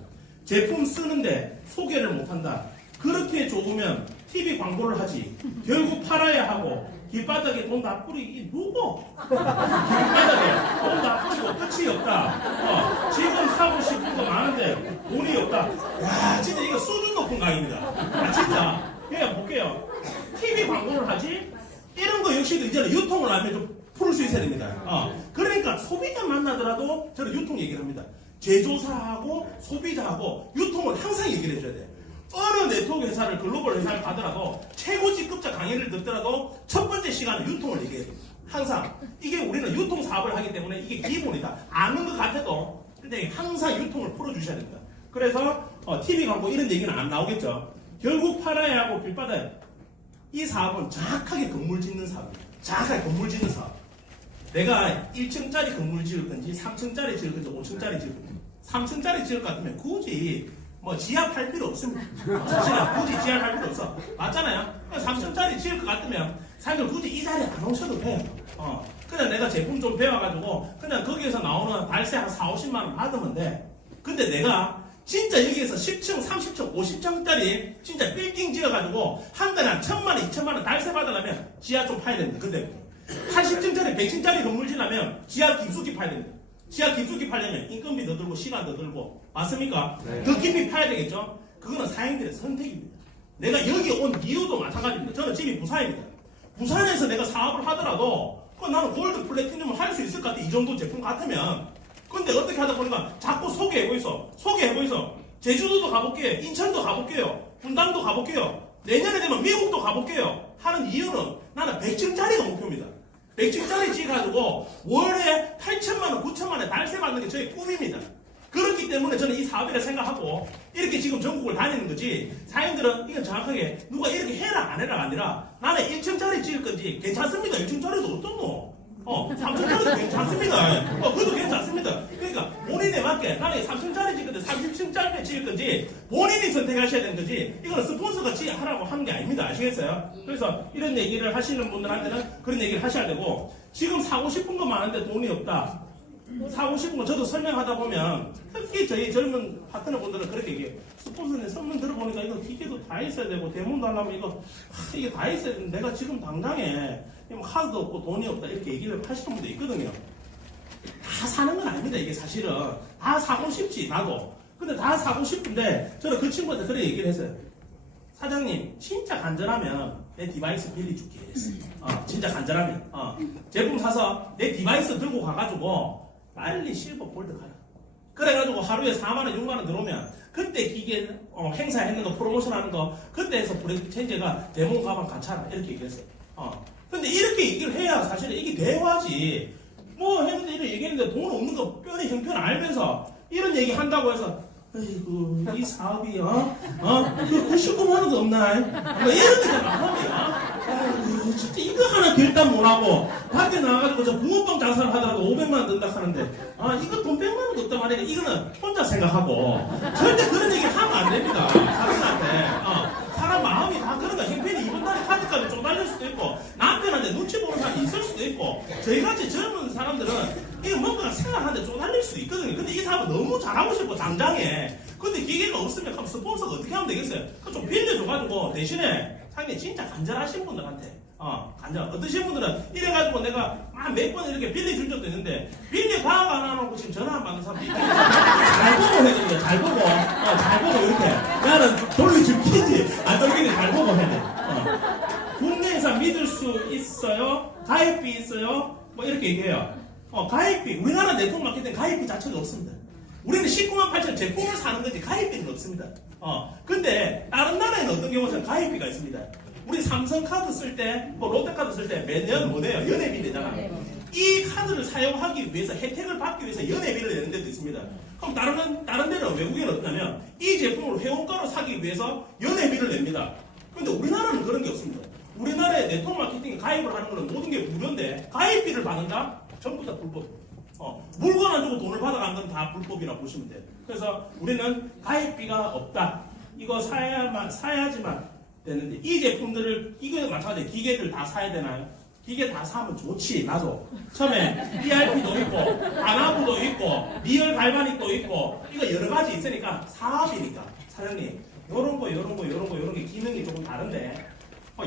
제품 쓰는데 소개를 못한다. 그렇게 좋으면 TV 광고를 하지. 결국 팔아야 하고 길바닥에 돈 다 뿌리기 누구? 길바닥에 돈 다 뿌리고 끝이 없다. 지금 사고 싶은 거 많은데 돈이 없다. 야 진짜 이거 수준 높은 강의입니다. 진짜. 그냥 볼게요. TV 광고를 하지? 이런 거 역시도 이제는 유통을 하면 좀 풀 수 있어야 됩니다. 그러니까 소비자 만나더라도 저는 유통 얘기를 합니다. 제조사하고 소비자하고 유통을 항상 얘기를 해줘야 돼. 어느 네트워크 회사를 글로벌 회사를 가더라도 최고 직급자 강의를 듣더라도 첫 번째 시간은 유통을 얘기해야 돼. 항상 이게 우리는 유통 사업을 하기 때문에 이게 기본이다. 아는 것 같아도 근데 항상 유통을 풀어주셔야 됩니다. 그래서 TV 광고 이런 얘기는 안 나오겠죠. 결국 팔아야 하고 빌받아야 돼. 이 사업은 정확하게 건물 짓는 사업이에요. 정확하게 건물 짓는 사업. 내가 1층짜리 건물 지을 건지 3층짜리 지을 건지 5층짜리 지을 건지 3층짜리 지을 것 같으면 굳이 뭐 지압할 필요 없습니다. 사실은 굳이 지압할 필요 없어. 맞잖아요. 3층짜리 지을 것 같으면 사실 굳이 이 자리에 안 오셔도 돼요. 그냥 내가 제품 좀 배워가지고 그냥 거기에서 나오는 발세 한 4, 50만 원 받으면 돼. 근데 내가 진짜 여기에서 10층, 30층, 50층짜리 진짜 빌딩 지어가지고 한 달에 한 1,000만 원, 2,000만 원 달세 받으려면 지하 좀 파야 됩니다. 근데 80층짜리, 100층짜리 건물 지려면 지하 깊숙이 파야 됩니다. 지하 깊숙이 파려면 인건비 더 들고 시간 더 들고 맞습니까? 네. 더 깊이 파야 되겠죠? 그거는 사장님들의 선택입니다. 내가 여기 온 이유도 마찬가지입니다. 저는 집이 부산입니다. 부산에서 내가 사업을 하더라도 나는 골드 플래티넘을 할 수 있을 것 같아. 이 정도 제품 같으면. 근데 어떻게 하다 보니까 자꾸 소개해고 있어. 제주도도 가볼게요. 인천도 가볼게요. 분당도 가볼게요. 내년에 되면 미국도 가볼게요. 하는 이유는 나는 100층짜리가 목표입니다. 100층짜리 지어가지고 월에 8천만 원, 9천만 원 달세 받는 게 저의 꿈입니다. 그렇기 때문에 저는 이 사업이라 생각하고 이렇게 지금 전국을 다니는 거지. 사장님들은 이건 정확하게 누가 이렇게 해라 안 해라가 아니라 나는 1층짜리 지을 건지 괜찮습니다. 1층짜리도 어떻노? 3층짜리도 괜찮습니다. 그것도 괜찮습니다. 그러니까 본인에 맞게 나는 3층짜리 지을 건지 30층짜리 지을 건지 본인이 선택하셔야 되는 거지 이거는 스폰서가 하라고 하는 게 아닙니다. 아시겠어요? 그래서 이런 얘기를 하시는 분들한테는 그런 얘기를 하셔야 되고 지금 사고 싶은 거 많은데 돈이 없다. 사고 싶은 거 저도 설명하다 보면 특히 저희 젊은 파트너분들은 그렇게 얘기해요. 스폰서님 설명 들어보니까 이거 기계도 다 있어야 되고 대문도 하려면 이게 다 있어야 되는데 내가 지금 당장에 카드도 없고 돈이 없다 이렇게 얘기를 하시는 분도 있거든요. 다 사는 건 아닙니다. 이게 사실은 다 사고 싶지 나도. 근데 다 사고 싶은데 저는 그 친구한테 그렇게 얘기를 했어요. 사장님 진짜 간절하면 내 디바이스 빌려줄게 했어요. 진짜 간절하면 제품 사서 내 디바이스 들고 가가지고 빨리 실버 골드 가라. 그래가지고 하루에 4만원 6만원 들어오면 그때 기계 행사했는 거 프로모션 하는 거 그때 해서 브랜드 체인지가 데몬 가방 갖춰라 이렇게 얘기했어요. 근데 이렇게 얘기를 해야 사실은 이게 대화지. 뭐 했는데 이렇게 얘기했는데 돈 없는 거 뼈리 형편 알면서 이런 얘기 한다고 해서 아이고 이 사업이 그 99만 원도 없나? 뭐 이런 얘기 나옵니다. 아이고 진짜 이거 하나 결단 못하고 밖에 나가가지고 저 붕어빵 장사를 하더라도 500만 원 든다 하는데 이거 돈 100만 원도 없단 말이야. 이거는 혼자 생각하고 절대 그런 얘기 하면 안 됩니다. 사람한테 사람 마음이 다 그런 거야. 형편이 이번 달에 카드값이 좀 달릴 수도 있고 남편한테 눈치 보는 사람이 있을 수도 있고 저희같이 젊은 사람들은 이거 뭔가 생각하는데 좀 달릴 수도 있거든요. 근데 이 사람은 너무 잘하고 싶고 당장에 근데 기계가 없으면 그럼 스폰서가 어떻게 하면 되겠어요? 좀 빌려줘가지고 대신에 상당히 진짜 간절하신 분들한테 간절 어떠신 분들은 이래가지고 내가 몇 번 이렇게 빌려준 적도 있는데 빌려 과학 안 하고 지금 전화 안 받는 사람도 있고 잘 보고 해야 됩니다. 잘 보고 잘 보고 이렇게 나는 돌려줄 텐지 안 돌리는지 잘 보고 해야 돼. 국내에서 믿을 수 있어요? 가입비 있어요? 뭐 이렇게 얘기해요. 가입비 우리나라 네트워크 마케팅 가입비 자체가 없습니다. 우리는 19만 8천 제품을 사는 거지 가입비는 없습니다. 근데 다른 나라에는 어떤 경우는 가입비가 있습니다. 우리 삼성카드 쓸 때, 뭐 롯데카드 쓸 때 매년 뭐 내요? 연회비 내잖아. 이 카드를 사용하기 위해서 혜택을 받기 위해서 연회비를 내는 데도 있습니다. 그럼 다른 데는 외국에는 어떠냐면 이 제품을 회원가로 사기 위해서 연회비를 냅니다. 근데 우리나라는 그런 게 없습니다. 우리나라의 네트워크 마케팅에 가입을 하는 거는 모든 게 무료인데 가입비를 받는다? 전부 다 불법. 물건 안 주고 돈을 받아간 건 다 불법이라 보시면 돼요. 그래서 우리는 가입비가 없다. 이거 사야지만 되는데 이 제품들을 이거에 마찬가지 기계들 다 사야 되나요? 기계 다 사면 좋지. 나도 처음에 ERP도 있고 아나부도 있고 리얼 갈바닉도 있고 이거 여러 가지 있으니까 사업이니까 사장님 요런 게 기능이 조금 다른데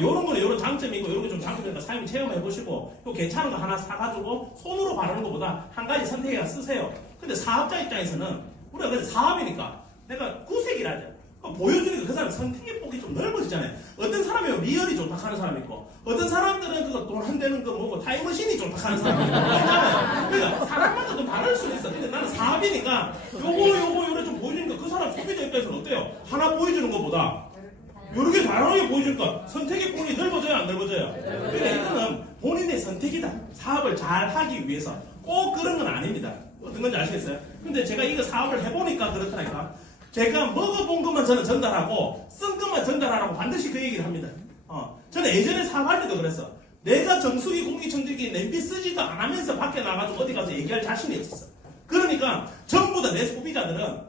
요런 거는 요런 장점이 있고 요런 게 좀 장점이니까 사장님 체험해 보시고 또 괜찮은 거 하나 사가지고 손으로 바르는 것보다 한 가지 선택해서 쓰세요. 근데 사업자 입장에서는 우리가 그래서 사업이니까 내가 구색이라죠. 보여주니까 그 사람 선택의 폭이 좀 넓어지잖아요. 어떤 사람이 리얼이 좋다 하는 사람이 있고, 어떤 사람들은 그거 돈 안 되는 거 뭐고 타임머신이 좋다 하는 사람이 있고, 있잖아요. 그러니까 사람마다 좀 다를 수는 있어. 근데 나는 사업이니까 요거 좀 보여주니까 그 사람 소비자 입장에서는 어때요? 하나 보여주는 것보다 여러 개 다양하게 보여주니까 선택의 폭이 넓어져요, 안 넓어져요? 그러니까 이거는 본인의 선택이다. 사업을 잘 하기 위해서 꼭 그런 건 아닙니다. 어떤 건지 아시겠어요? 근데 제가 이거 사업을 해보니까 그렇다니까. 제가 먹어본 것만 저는 전달하고 쓴 것만 전달하라고 반드시 그 얘기를 합니다. 저는 예전에 사업할 때도 그랬어. 내가 정수기, 공기청정기, 냄비 쓰지도 안 하면서 밖에 나가서 어디 가서 얘기할 자신이 없었어. 그러니까 전부 다 내 소비자들은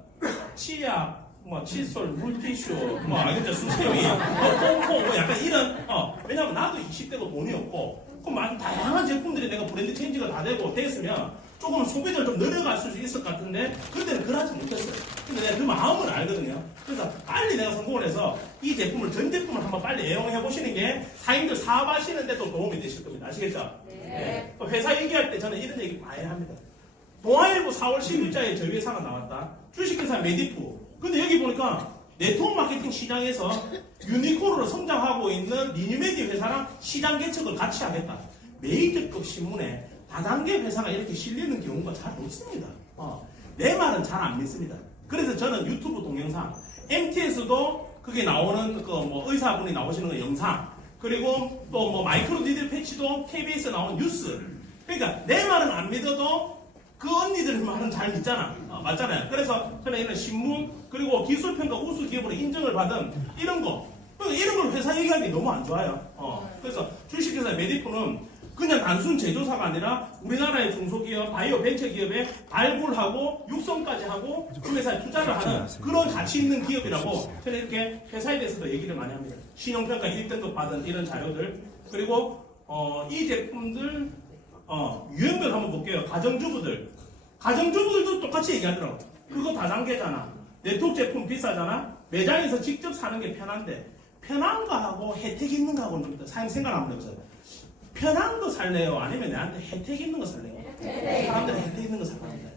치약, 뭐 칫솔, 물티슈, 뭐 알겠죠? 수세미, 콩콩, 뭐 약간 이런. 왜냐면 나도 20대고 돈이 없고, 그럼 다양한 제품들이 내가 브랜드 체인지가 다 되고 됐으면 조금 소비를 좀 늘어갈 수 있을 것 같은데 그때는 그러지 못했어요. 근데 내가 그 마음을 알거든요. 그래서 빨리 내가 성공을 해서 이 제품을 전 제품을 한번 빨리 애용해 보시는 게 사장님들 사업하시는데 도 도움이 되실 겁니다. 아시겠죠? 네. 회사 얘기할 때 저는 이런 얘기 많이 합니다. 동아일보 4월 10일자에 저희 회사가 나왔다. 주식회사 메디프. 근데 여기 보니까 네트워크 마케팅 시장에서 유니콘으로 성장하고 있는 리뉴메디 회사랑 시장 개척을 같이 하겠다. 메이저급 신문에 다단계 회사가 이렇게 실리는 경우가 잘 없습니다. 내 말은 잘 안 믿습니다. 그래서 저는 유튜브 동영상, MTS도 그게 나오는 그 뭐 의사분이 나오시는 거 영상, 그리고 또 뭐 마이크로 니들 패치도 KBS 나오는 뉴스. 그러니까 내 말은 안 믿어도 그 언니들 말은 잘 믿잖아. 맞잖아요. 그래서 저는 이런 신문, 그리고 기술평가 우수 기업으로 인정을 받은 이런 거. 이런 걸 회사 얘기하기 너무 안 좋아요. 그래서 주식회사 메디프는 그냥 단순 제조사가 아니라 우리나라의 중소기업, 바이오 벤처기업에 발굴하고 육성까지 하고 그 회사에 투자를 하는 그런 가치 있는 기업이라고 저는 이렇게 회사에 대해서도 얘기를 많이 합니다. 신용평가 1등급 받은 이런 자료들, 그리고 이 제품들 유형별 한번 볼게요. 가정주부들도 똑같이 얘기하더라고. 그거 다단계잖아. 네트워크 제품 비싸잖아. 매장에서 직접 사는 게 편한데 편한 거하고 혜택 있는 거하고는 좀 사용 생각 한번 해보세요. 편한 거 살래요? 아니면 내한테 혜택 있는 거 살래요? 사람들은 혜택 있는 거 살랍니다.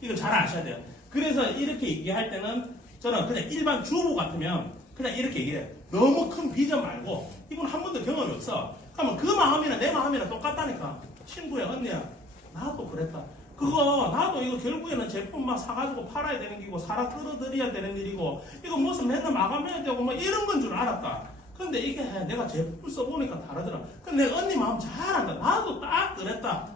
이걸 잘 아셔야 돼요. 그래서 이렇게 얘기할 때는 저는 그냥 일반 주부 같으면 그냥 이렇게 얘기해요. 너무 큰 비전 말고 이분 한 번도 경험이 없어. 그러면 그 마음이나 내 마음이나 똑같다니까. 친구야, 언니야, 나도 그랬다. 나도 이거 결국에는 제품 막 사가지고 팔아야 되는 기고 사람 끌어들여야 되는 일이고 이거 무슨 맨날 마감해야 되고 뭐 이런 건 줄 알았다. 근데 이게 내가 제품 써보니까 다르더라. 근데 내가 언니 마음 잘 안다. 나도 딱 그랬다.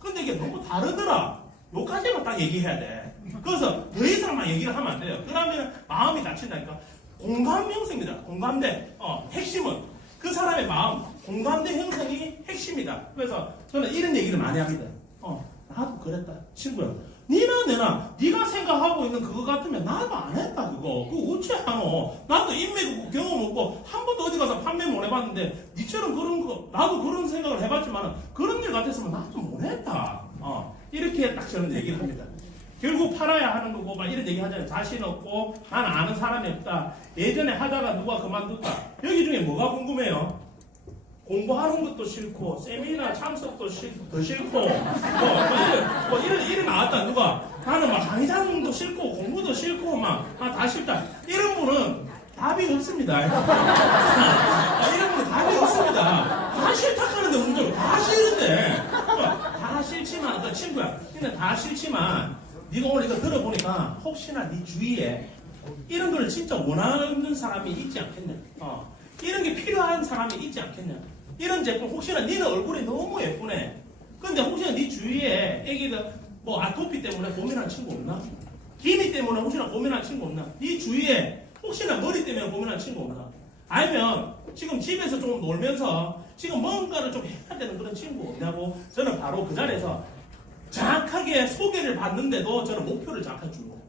근데 이게 너무 다르더라. 요까지만 딱 얘기해야 돼. 그래서 더 이상만 얘기를 하면 안 돼요. 그러면 마음이 다친다니까. 공감 형성입니다. 공감대. 핵심은 그 사람의 마음, 공감대 형성이 핵심이다. 그래서 저는 이런 얘기를 많이 합니다. 나도 그랬다. 친구야. 니나 네가 생각하고 있는 그거 같으면 나도 안 했다 그거 어째 하노. 나도 인맥 없고 경험 없고 한 번도 어디 가서 판매 못 해봤는데 니처럼 그런 거 나도 그런 생각을 해봤지만 그런 일 같았으면 나도 못 했다. 이렇게 딱 저는 얘기를 합니다. 결국 팔아야 하는 거고 막 이런 얘기 하잖아요. 자신 없고 난 아는 사람이 없다. 예전에 하다가 누가 그만뒀다. 여기 중에 뭐가 궁금해요? 공부하는 것도 싫고 세미나 참석도 더 싫고 이런 나왔다. 누가 나는 막 강의자도 싫고 공부도 싫고 막 다 싫다. 이런 분은 답이 없습니다. 이런 분은 답이 없습니다. 다 싫다 하는데 문제고 다 싫은데 다 싫지만 그 친구야. 근데 다 싫지만 네가 오늘 이거 들어보니까 혹시나 네 주위에 이런 걸 진짜 원하는 사람이 있지 않겠냐. 이런 게 필요한 사람이 있지 않겠냐. 이런 제품 혹시나 니는 얼굴이 너무 예쁘네. 근데 혹시나 네 주위에 애기들 뭐 아토피 때문에 고민하는 친구 없나? 기미 때문에 혹시나 고민하는 친구 없나? 네 주위에 혹시나 머리 때문에 고민하는 친구 없나? 아니면 지금 집에서 좀 놀면서 지금 뭔가를 좀 해야 되는 그런 친구 없냐고. 저는 바로 그 자리에서 정확하게 소개를 받는데도 저는 목표를 정확하게 주고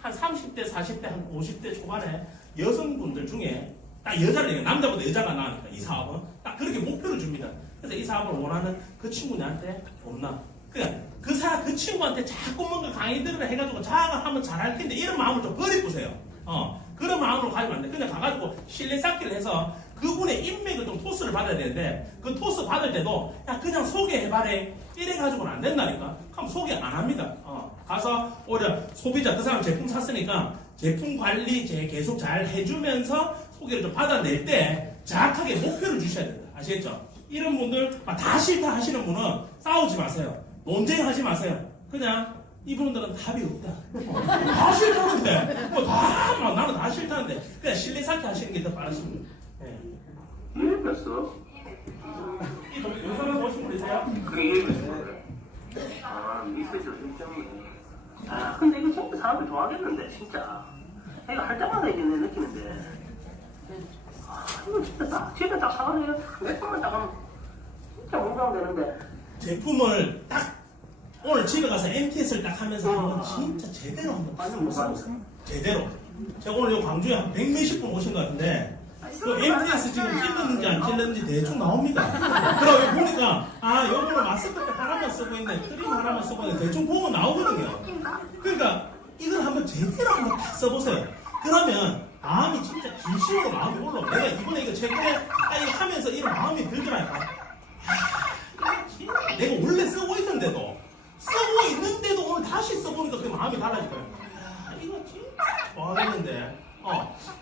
한 30대, 40대, 한 50대 초반에 여성분들 중에 딱 여자를 얘기해. 남자보다 여자가 나으니까 이 사업은 딱 그렇게 목표를 줍니다. 그래서 이 사업을 원하는 그 친구 나한테 없나? 그러니까 그 친구한테 자꾸 뭔가 강의들을 해가지고 자가 하면 잘할 텐데 이런 마음을 좀 버리고세요. 그런 마음으로 가지면 안 돼. 그냥 가가지고 신뢰 쌓기를 해서 그분의 인맥을 좀 토스를 받아야 되는데 그 토스 받을 때도 야 그냥 소개해봐래 이래가지고는 안 된다니까. 그럼 소개 안 합니다. 가서 오히려 소비자 그 사람 제품 샀으니까 제품 관리 계속 잘 해주면서 소개를 좀 받아낼 때 정확하게 목표를 주셔야 된다. 아시겠죠? 이런 분들 다 싫다 하시는 분은 싸우지 마세요. 논쟁하지 마세요. 그냥 이분들은 답이 없다. 다 싫다는데 나는 다 싫다는데 그냥 실내 쌓기 하시는 게 더 빠르십니다. 이해했어? 이 영상을 보신 분 계세요? 그게 이해했어. 아, 미세죠, 진짜. 아, 근데 이거 진짜 사람들 좋아하겠는데, 진짜. 내가 할 때마다 이게 내 느끼는데. 아, 이거 진짜 집에 딱 사가지고 몇 번만 딱 하면 진짜 건강하면 되는데. 제품을 딱 오늘 집에 가서 MTS를 딱 하면서 한번 진짜 제대로 한번 써보세요. 제대로. 제가 오늘 요 광주에 한 100몇십 분 오신 것 같은데 그 MTS 지금 찔렀는지 안 찔렀는지 대충 나옵니다. 그럼 여기 보니까 요거는 마스크팩 하나만 쓰고 있네, 크림 하나만 쓰고 있네, 대충 보면 나오거든요. 그러니까 이걸 한번 제대로 한번 딱 써보세요. 그러면 마음이 진짜 진심으로 마음이 올라오고 내가 이번에 이거 최근에 이거 하면서 이런 마음이 들더라니까. 내가 원래 쓰고 있는데도 오늘 다시 써보니까 그 마음이 달라지더라고요. 이거 진짜 좋아하겠는데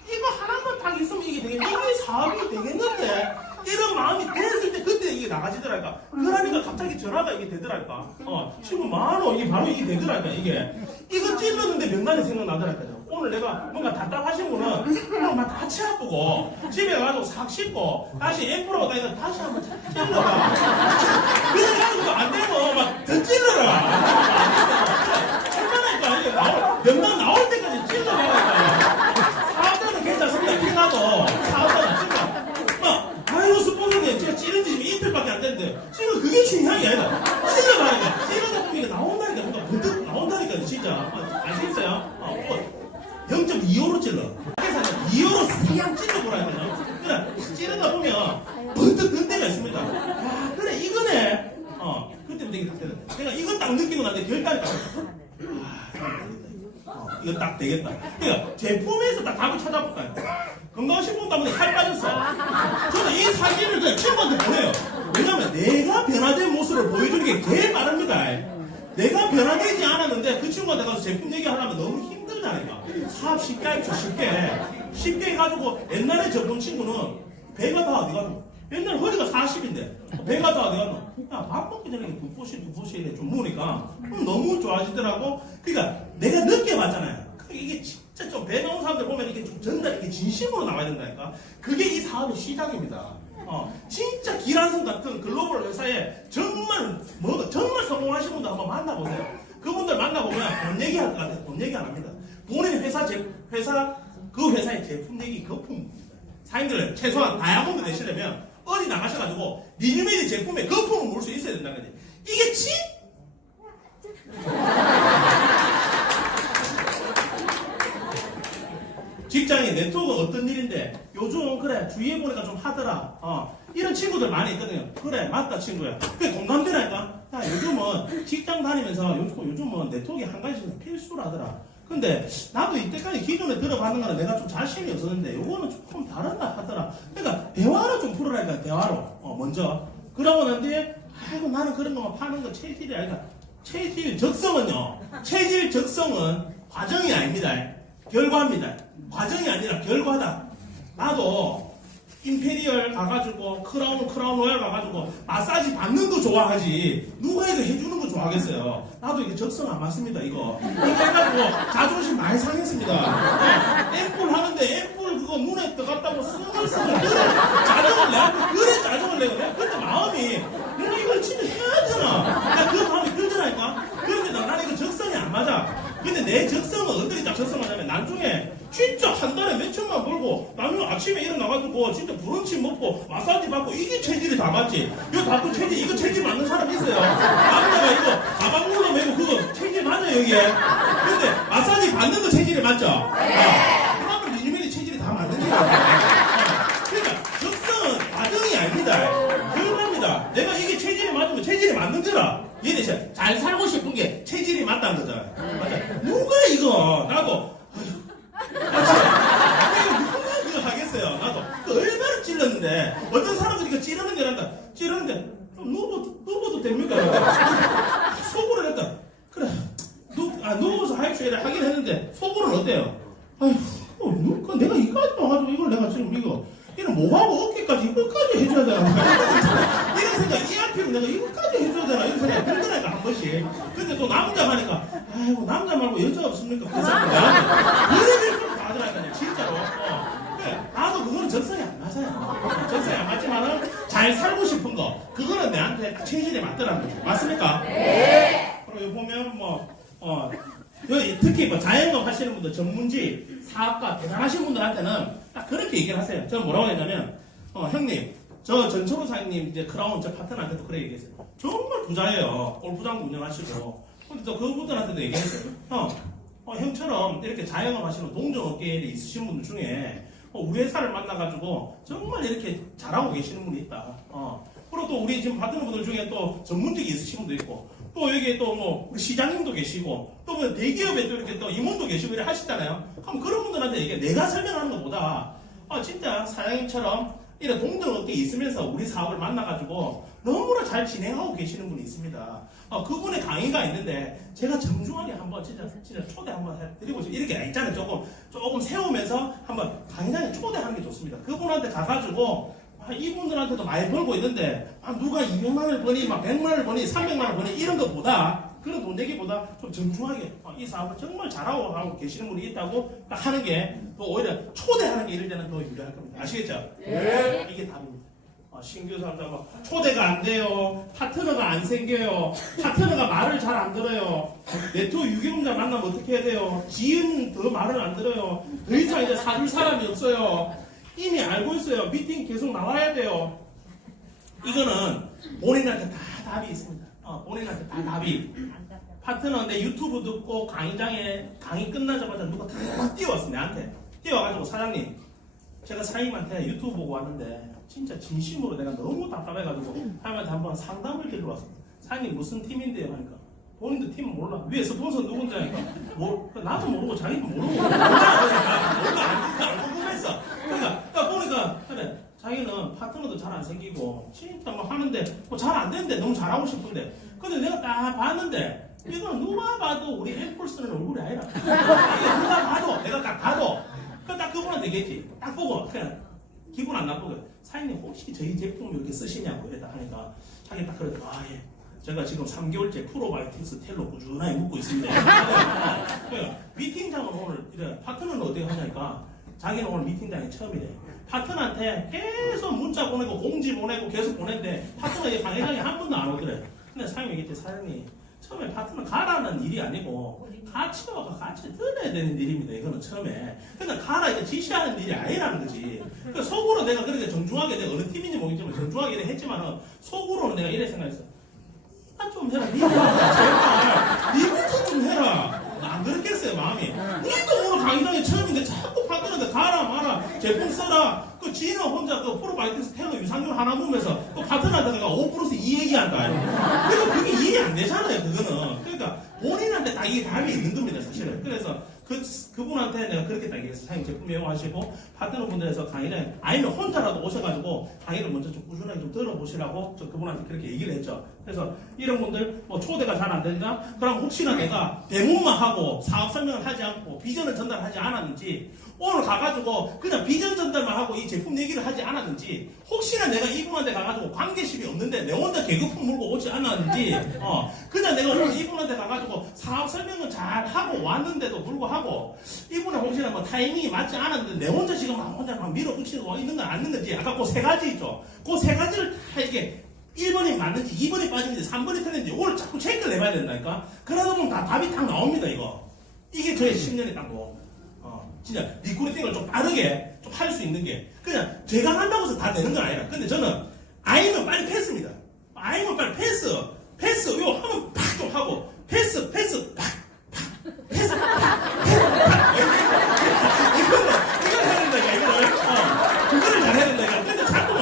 이거 하나만 딱 있으면 이게 되겠는데 이게 사업이 되겠는데 이런 마음이 됐을 때 그때 이게 나가지더랄까. 그러니까 갑자기 전화가 이게 되더랄까. 친구 많어 이게 바로 이게 되더랄까. 이거 찔렀는데 명단이 생각나더랄까요. 오늘 내가 뭔가 답답하신 분은 오늘 막 다치 아프고 집에 가서 싹 씻고 다시 앰프라고 다니까 다시 한번 찔러봐. 그래가지고 안 되고 막 더 찔러라. 얼마나 이게 명단 나올 때까지 찔러봐라. 사업자는 괜찮습니다. 피나도 사업자는 찔러. 아이고 스폰서님 제가 찌른 지 지금 이틀밖에 안 됐는데 지금 그게 중요한 게 아니다. 찔러봐라니까. 찔러다 보면 이게 나온다니까. 뭔가 문득 나온다니까 진짜. 아시겠어요? 0.25로 찔러. 그래서 2호로 싹 찔러보라니까요. 그래 찌르다 보면 번뜩 든 데가 있습니다. 그래 이거네. 그때부터 이게 딱 되다. 내가 이거 딱 느끼고 나는데 결단이 딱 이거 딱 되겠다. 그러니까 제품에서 딱 답을 찾아볼까요? 건강하신 분 때문에 살 빠졌어. 저는 이 사진을 그냥 친구한테 보내요. 왜냐면 내가 변화된 모습을 보여주는 게 제일 빠릅니다. 내가 변화되지 않았는데 그 친구한테 가서 제품 얘기하려면 너무 힘들다니까. 사업 쉽게 하십시오. 쉽게 해가지고 옛날에 저번 친구는 배가 다 어디 갔노? 옛날 허리가 40인데 배가 다 어디 갔노? 야, 밥 먹기 전에 두 포씩 이래 좀 먹으니까 너무 좋아지더라고. 그러니까 내가 느껴봤잖아요. 이게 진짜 좀 배 나온 사람들 보면 이게 좀 전달 이렇게 진심으로 나와야 된다니까. 그게 이 사업의 시작입니다. 진짜 기란성 같은 글로벌 회사에 정말 성공하신 분들 한번 만나보세요. 그분들 만나보면 돈 얘기할 것 같아요. 돈 얘기 안 합니다. 본인 그 회사의 제품 얘기 거품입니다. 사장님들 최소한 다이아몬드 내시려면 어디 나가셔가지고 리뉴메디 제품에 거품을 물 수 있어야 된다는 거지. 이게 직장의 네트워크는 어떤 일인데 요즘 그래 주위에 보니까 좀 하더라. 이런 친구들 많이 있거든요. 그래 맞다 친구야. 그게 공감되라니까. 야 요즘은 직장 다니면서 요즘은 네트워크가 한 가지는 필수라더라. 근데 나도 이때까지 기존에 들어봤는 거는 내가 좀 자신이 없었는데 요거는 조금 다르다 하더라. 그러니까 대화로 좀 풀어라니까. 대화로 먼저 그러고 난 뒤에 아이고 나는 그런 거만 파는 거 체질이 아니라 체질 적성은 과정이 아닙니다. 결과입니다. 과정이 아니라 결과다. 나도 임페리얼 가가지고 크라운 로얄 가가지고 마사지 받는 거 좋아하지 누가 이거 해주는 거 좋아하겠어요. 나도 이게 적성 안 맞습니다. 이거 해가지고 자존심 많이 상했습니다. 앰플 하는데 앰플 그거 눈에 떠갔다고 스멀스멀 그래 짜증을 내고 내가 그때 마음이 내가 이걸 진짜 해야 되나 그 마음이 들더라니까. 그런데 나는 이거 적성이 안 맞아. 근데 내 적성은 어떻게 딱 적성하냐면 나중에 진짜 한 달에 몇 천만 벌고 나중에 아침에 일어나가지고 진짜 브런치 먹고 마사지 받고 이게 체질이 다 맞지. 이거 다또 체질 이거 체질 맞는 사람 있어요. 남자가 이거 가방 눌러 매고 그거 체질 맞아요 여기에. 근데 마사지 받는 거 체질이 맞죠? 그러면 리뉴메디 체질이 다 맞는 거야. 그러니까 적성은 과정이 아닙니다. 결과입니다. 내가 이게 체질이 맞으면 체질이 맞는 거라. 얘네 잘 살고 싶은 게 체질이 맞다는 거잖아. 맞아. 누가 이거 나도 누가 그거 하겠어요. 나도 얼마나 찔렀는데 어떤 사람들이 이거 찌르는 게 난다. 찌르는데 좀 누워도 됩니까? 속으로 했다. 그래 누워서 하입쇼를 하긴 했는데 속으로는 어때요? 아휴, 내가 이까지 와가지고 이걸 내가 지금 이는 목하고 어깨까지 이거까지 해줘야 되나? 이런 생각, 이 앞에는 내가 이거까지 해줘야 되나? 이런 생각이 들더라니까, 한 번씩. 근데 또 남자 하니까, 아이고, 남자 말고 여자 없습니까? 그래서 그런 좀 하더라니까요, 진짜로. 그래, 나도 그거는 적성이 안 맞아요. 적성이 안 맞지만은 잘 살고 싶은 거, 그거는 내한테 체질에 맞더라는 거죠. 맞습니까? 네. 그리고 여기 보면 여기 특히 자영업 하시는 분들, 전문직, 사업가, 대단하신 분들한테는 딱 그렇게 얘기를 하세요. 저는 뭐라고 했냐면, 형님, 저 전철호 사장님, 이제 크라운 저 파트너한테도 그래 얘기했어요. 정말 부자예요. 골프장도 운영하시고. 근데 또 그분들한테도 얘기했어요. 형처럼 이렇게 자영업 하시는 동종업계에 있으신 분들 중에 우리 회사를 만나가지고 정말 이렇게 잘하고 계시는 분이 있다. 그리고 또 우리 지금 파트너분들 중에 또 전문직이 있으신 분도 있고, 또 여기 또 우리 시장님도 계시고, 또 대기업에 또 이렇게 또 임원도 계시고 이렇게 하시잖아요. 그럼 그런 분들한테 이게 내가 설명하는 것보다, 진짜 사장님처럼 이런 동종업계에 있으면서 우리 사업을 만나가지고 너무나 잘 진행하고 계시는 분이 있습니다. 그분의 강의가 있는데 제가 정중하게 한번 진짜 초대 한번 해드리고 싶어요. 이렇게 있잖아요. 조금 세우면서 한번 강의장에 초대하는 게 좋습니다. 그분한테 가가지고 이분들한테도 많이 벌고 있는데 누가 200만 원을 버니, 막 100만 원을 버니, 300만 원을 버니 이런 것보다, 그런 돈 내기보다 좀 정중하게 이 사업을 정말 잘하고 하고 계시는 분이 있다고 딱 하는 게 또 오히려 초대하는 게 이럴 때는 더 유리할 겁니다. 아시겠죠? 네. 이게 답입니다. 신규 사업자 초대가 안 돼요. 파트너가 안 생겨요. 파트너가 말을 잘 안 들어요. 네트워크 유경험자 만나면 어떻게 해야 돼요? 지은 더 말을 안 들어요. 더 이상 이제 사줄 사람이 없어요. 이미 알고 있어요. 미팅 계속 나와야 돼요. 이거는 본인한테 다 답이 있습니다. 본인한테 다 답이. 파트너인데 유튜브 듣고 강의장에 강의 끝나자마자 누가 다 뛰어왔어. 내한테 뛰어와가지고, 사장님, 제가 사장님한테 유튜브 보고 왔는데 진짜 진심으로 내가 너무 답답해가지고 사장님한테 한번 상담을 드리러 왔습니다. 사장님 무슨 팀인데요? 하니까 본인도 팀은 몰라. 위에 스폰서 누군지 하니까 나도 모르고 자기도 모르고 안 궁금했어. 그러니까 보니까 그래, 자기는 파트너도 잘 안 생기고 진짜 막 하는데 잘 안 되는데 너무 잘하고 싶은데, 근데 내가 딱 봤는데 이거는 누가 봐도 우리 앵콜 쓰는 얼굴이 아니라, 이게 누가 봐도, 내가 딱 봐도 딱 그분한테 얘기했지. 딱 보고 그냥 기분 안 나쁘게, 사장님 혹시 저희 제품 이렇게 쓰시냐고 이랬다 하니까 자기 딱 그랬다. 예, 제가 지금 3개월째 프로바이오틱스 텔로 꾸준하게 묵고 있습니다. 미팅장은 오늘 이래, 파트너는 어떻게 하냐니까 자기는 오늘 미팅장이 처음이래. 파트너한테 계속 문자 보내고 공지 보내고 계속 보냈는데 파트너의 강의장이 한 번도 안 오더래. 근데 사장님이 얘기했지. 사장님, 처음에 파트너 가라는 일이 아니고 같이 와서 같이 들어야 되는 일입니다. 이거는 처음에. 근데 가라 이제 지시하는 일이 아니라는 거지. 그러니까 속으로 내가 그렇게 정중하게, 내가 어느 팀인지 모르겠지만 정중하게 이래 했지만은 속으로는 내가 이래 생각했어. 좀 해라. 제발 니부터 좀 해라. 안 그렇겠어요 마음이. 니도 오늘 강의장에 처음인데 자꾸 파트너한테 가라 마라, 제품 써라. 그 지는 혼자 그 프로바이오틱스 텔로 유산균 하나 보면서 또 파트너한테가 5%이 얘기한다. 그러니까 그게 이해 안 되잖아요 그거는. 그러니까 본인한테 다 이게 답이 있는 겁니다 사실은. 그래서 그분한테 내가 그렇게 딱 얘기했어. 사장님 제품 이용하시고 파트너분들에서 강의장에, 아니면 혼자라도 오셔가지고 강의를 먼저 좀 꾸준하게 좀 들어보시라고 저 그분한테 그렇게 얘기를 했죠. 그래서 이런 분들 초대가 잘 안 된다? 그럼 혹시나 내가 대문만 하고 사업 설명을 하지 않고 비전을 전달하지 않았는지, 오늘 가가지고 그냥 비전 전달만 하고 이 제품 얘기를 하지 않았는지, 혹시나 내가 이분한테 가가지고 관계심이 없는데 내 혼자 개그품 물고 오지 않았는지, 그냥 내가 오늘 이분한테 가가지고 사업 설명을 잘 하고 왔는데도 불구하고 이분은 혹시나 타이밍이 맞지 않았는데 내 혼자 지금 혼자 밀어붙이고 있는 건 아닌 건지, 아까 그 세 가지 있죠. 그 세 가지를 다 이게 1번이 맞는지 2번이 빠진지 3번이 틀린지 오늘 자꾸 체크를 해봐야 된다니까. 그러다 보면 다 답이 딱 나옵니다 이거. 이게 저의 10년의 딴거. 진짜 리크루팅을 좀 빠르게 좀 할 수 있는 게, 그냥 제가 한다고 해서 다 되는 건 아니라. 근데 저는 아니면 빨리 패스입니다. 아니면 빨리 패스 이거 하면 팍 좀 하고 패스 팍 패스 이걸 해야 된다 이거를. 그거를 잘해야 된다 이거. 근데 자꾸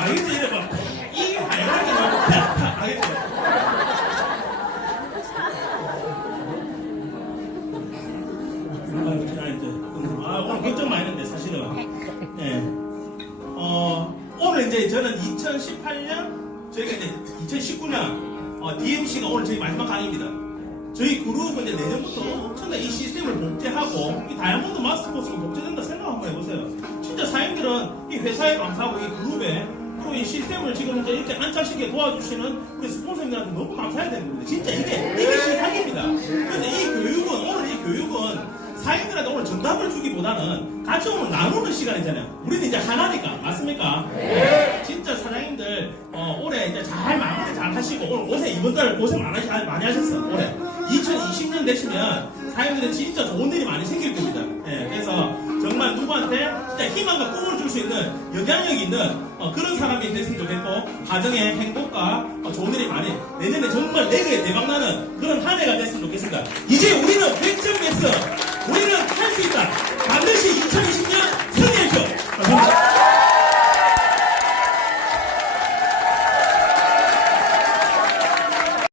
알겠지? 이래 이게 다양하게 나오고 알겠지? 오늘 걱정 많이 했는데 사실은. 예. 오늘 이제 저는 2018년, 저희가 이제 2019년 DMC가 오늘 저희 마지막 강의입니다. 저희 그룹은 이제 내년부터 엄청나게 이 시스템을 복제하고 이 다이아몬드 마스터 코스가 복제된다 생각 한번 해보세요. 진짜 사장님들은 이 회사에 감사하고 이 그룹에 또 이 시스템을 지금 이제 이렇게 안착시키게 도와주시는 우리 스폰서님들한테 너무 감사해야 되는 겁니다. 진짜 이게 시작입니다. 그런데 이 교육은 오늘 이 교육은 사장님들한테 오늘 정답을 주기보다는 같이 오늘 나누는 시간이잖아요. 우리는 이제 하나니까 맞습니까? 네. 진짜 사장님들 올해 이제 잘 마무리 잘 하시고 오늘 올해 이번 달 고생 많이 하셨어요. 올해 2020년 되시면 사장님들은 진짜 좋은 일이 많이 생길 겁니다. 예, 그래서 정말 누구한테 진짜 희망과 꿈을 줄 수 있는 영향력 있는 그런 사람이 됐으면 좋겠고 가정의 행복과 좋은 일이 많이 내년에 정말 내게 대박나는 그런 한 해가 됐으면 좋겠습니다. 이제 우리는 100점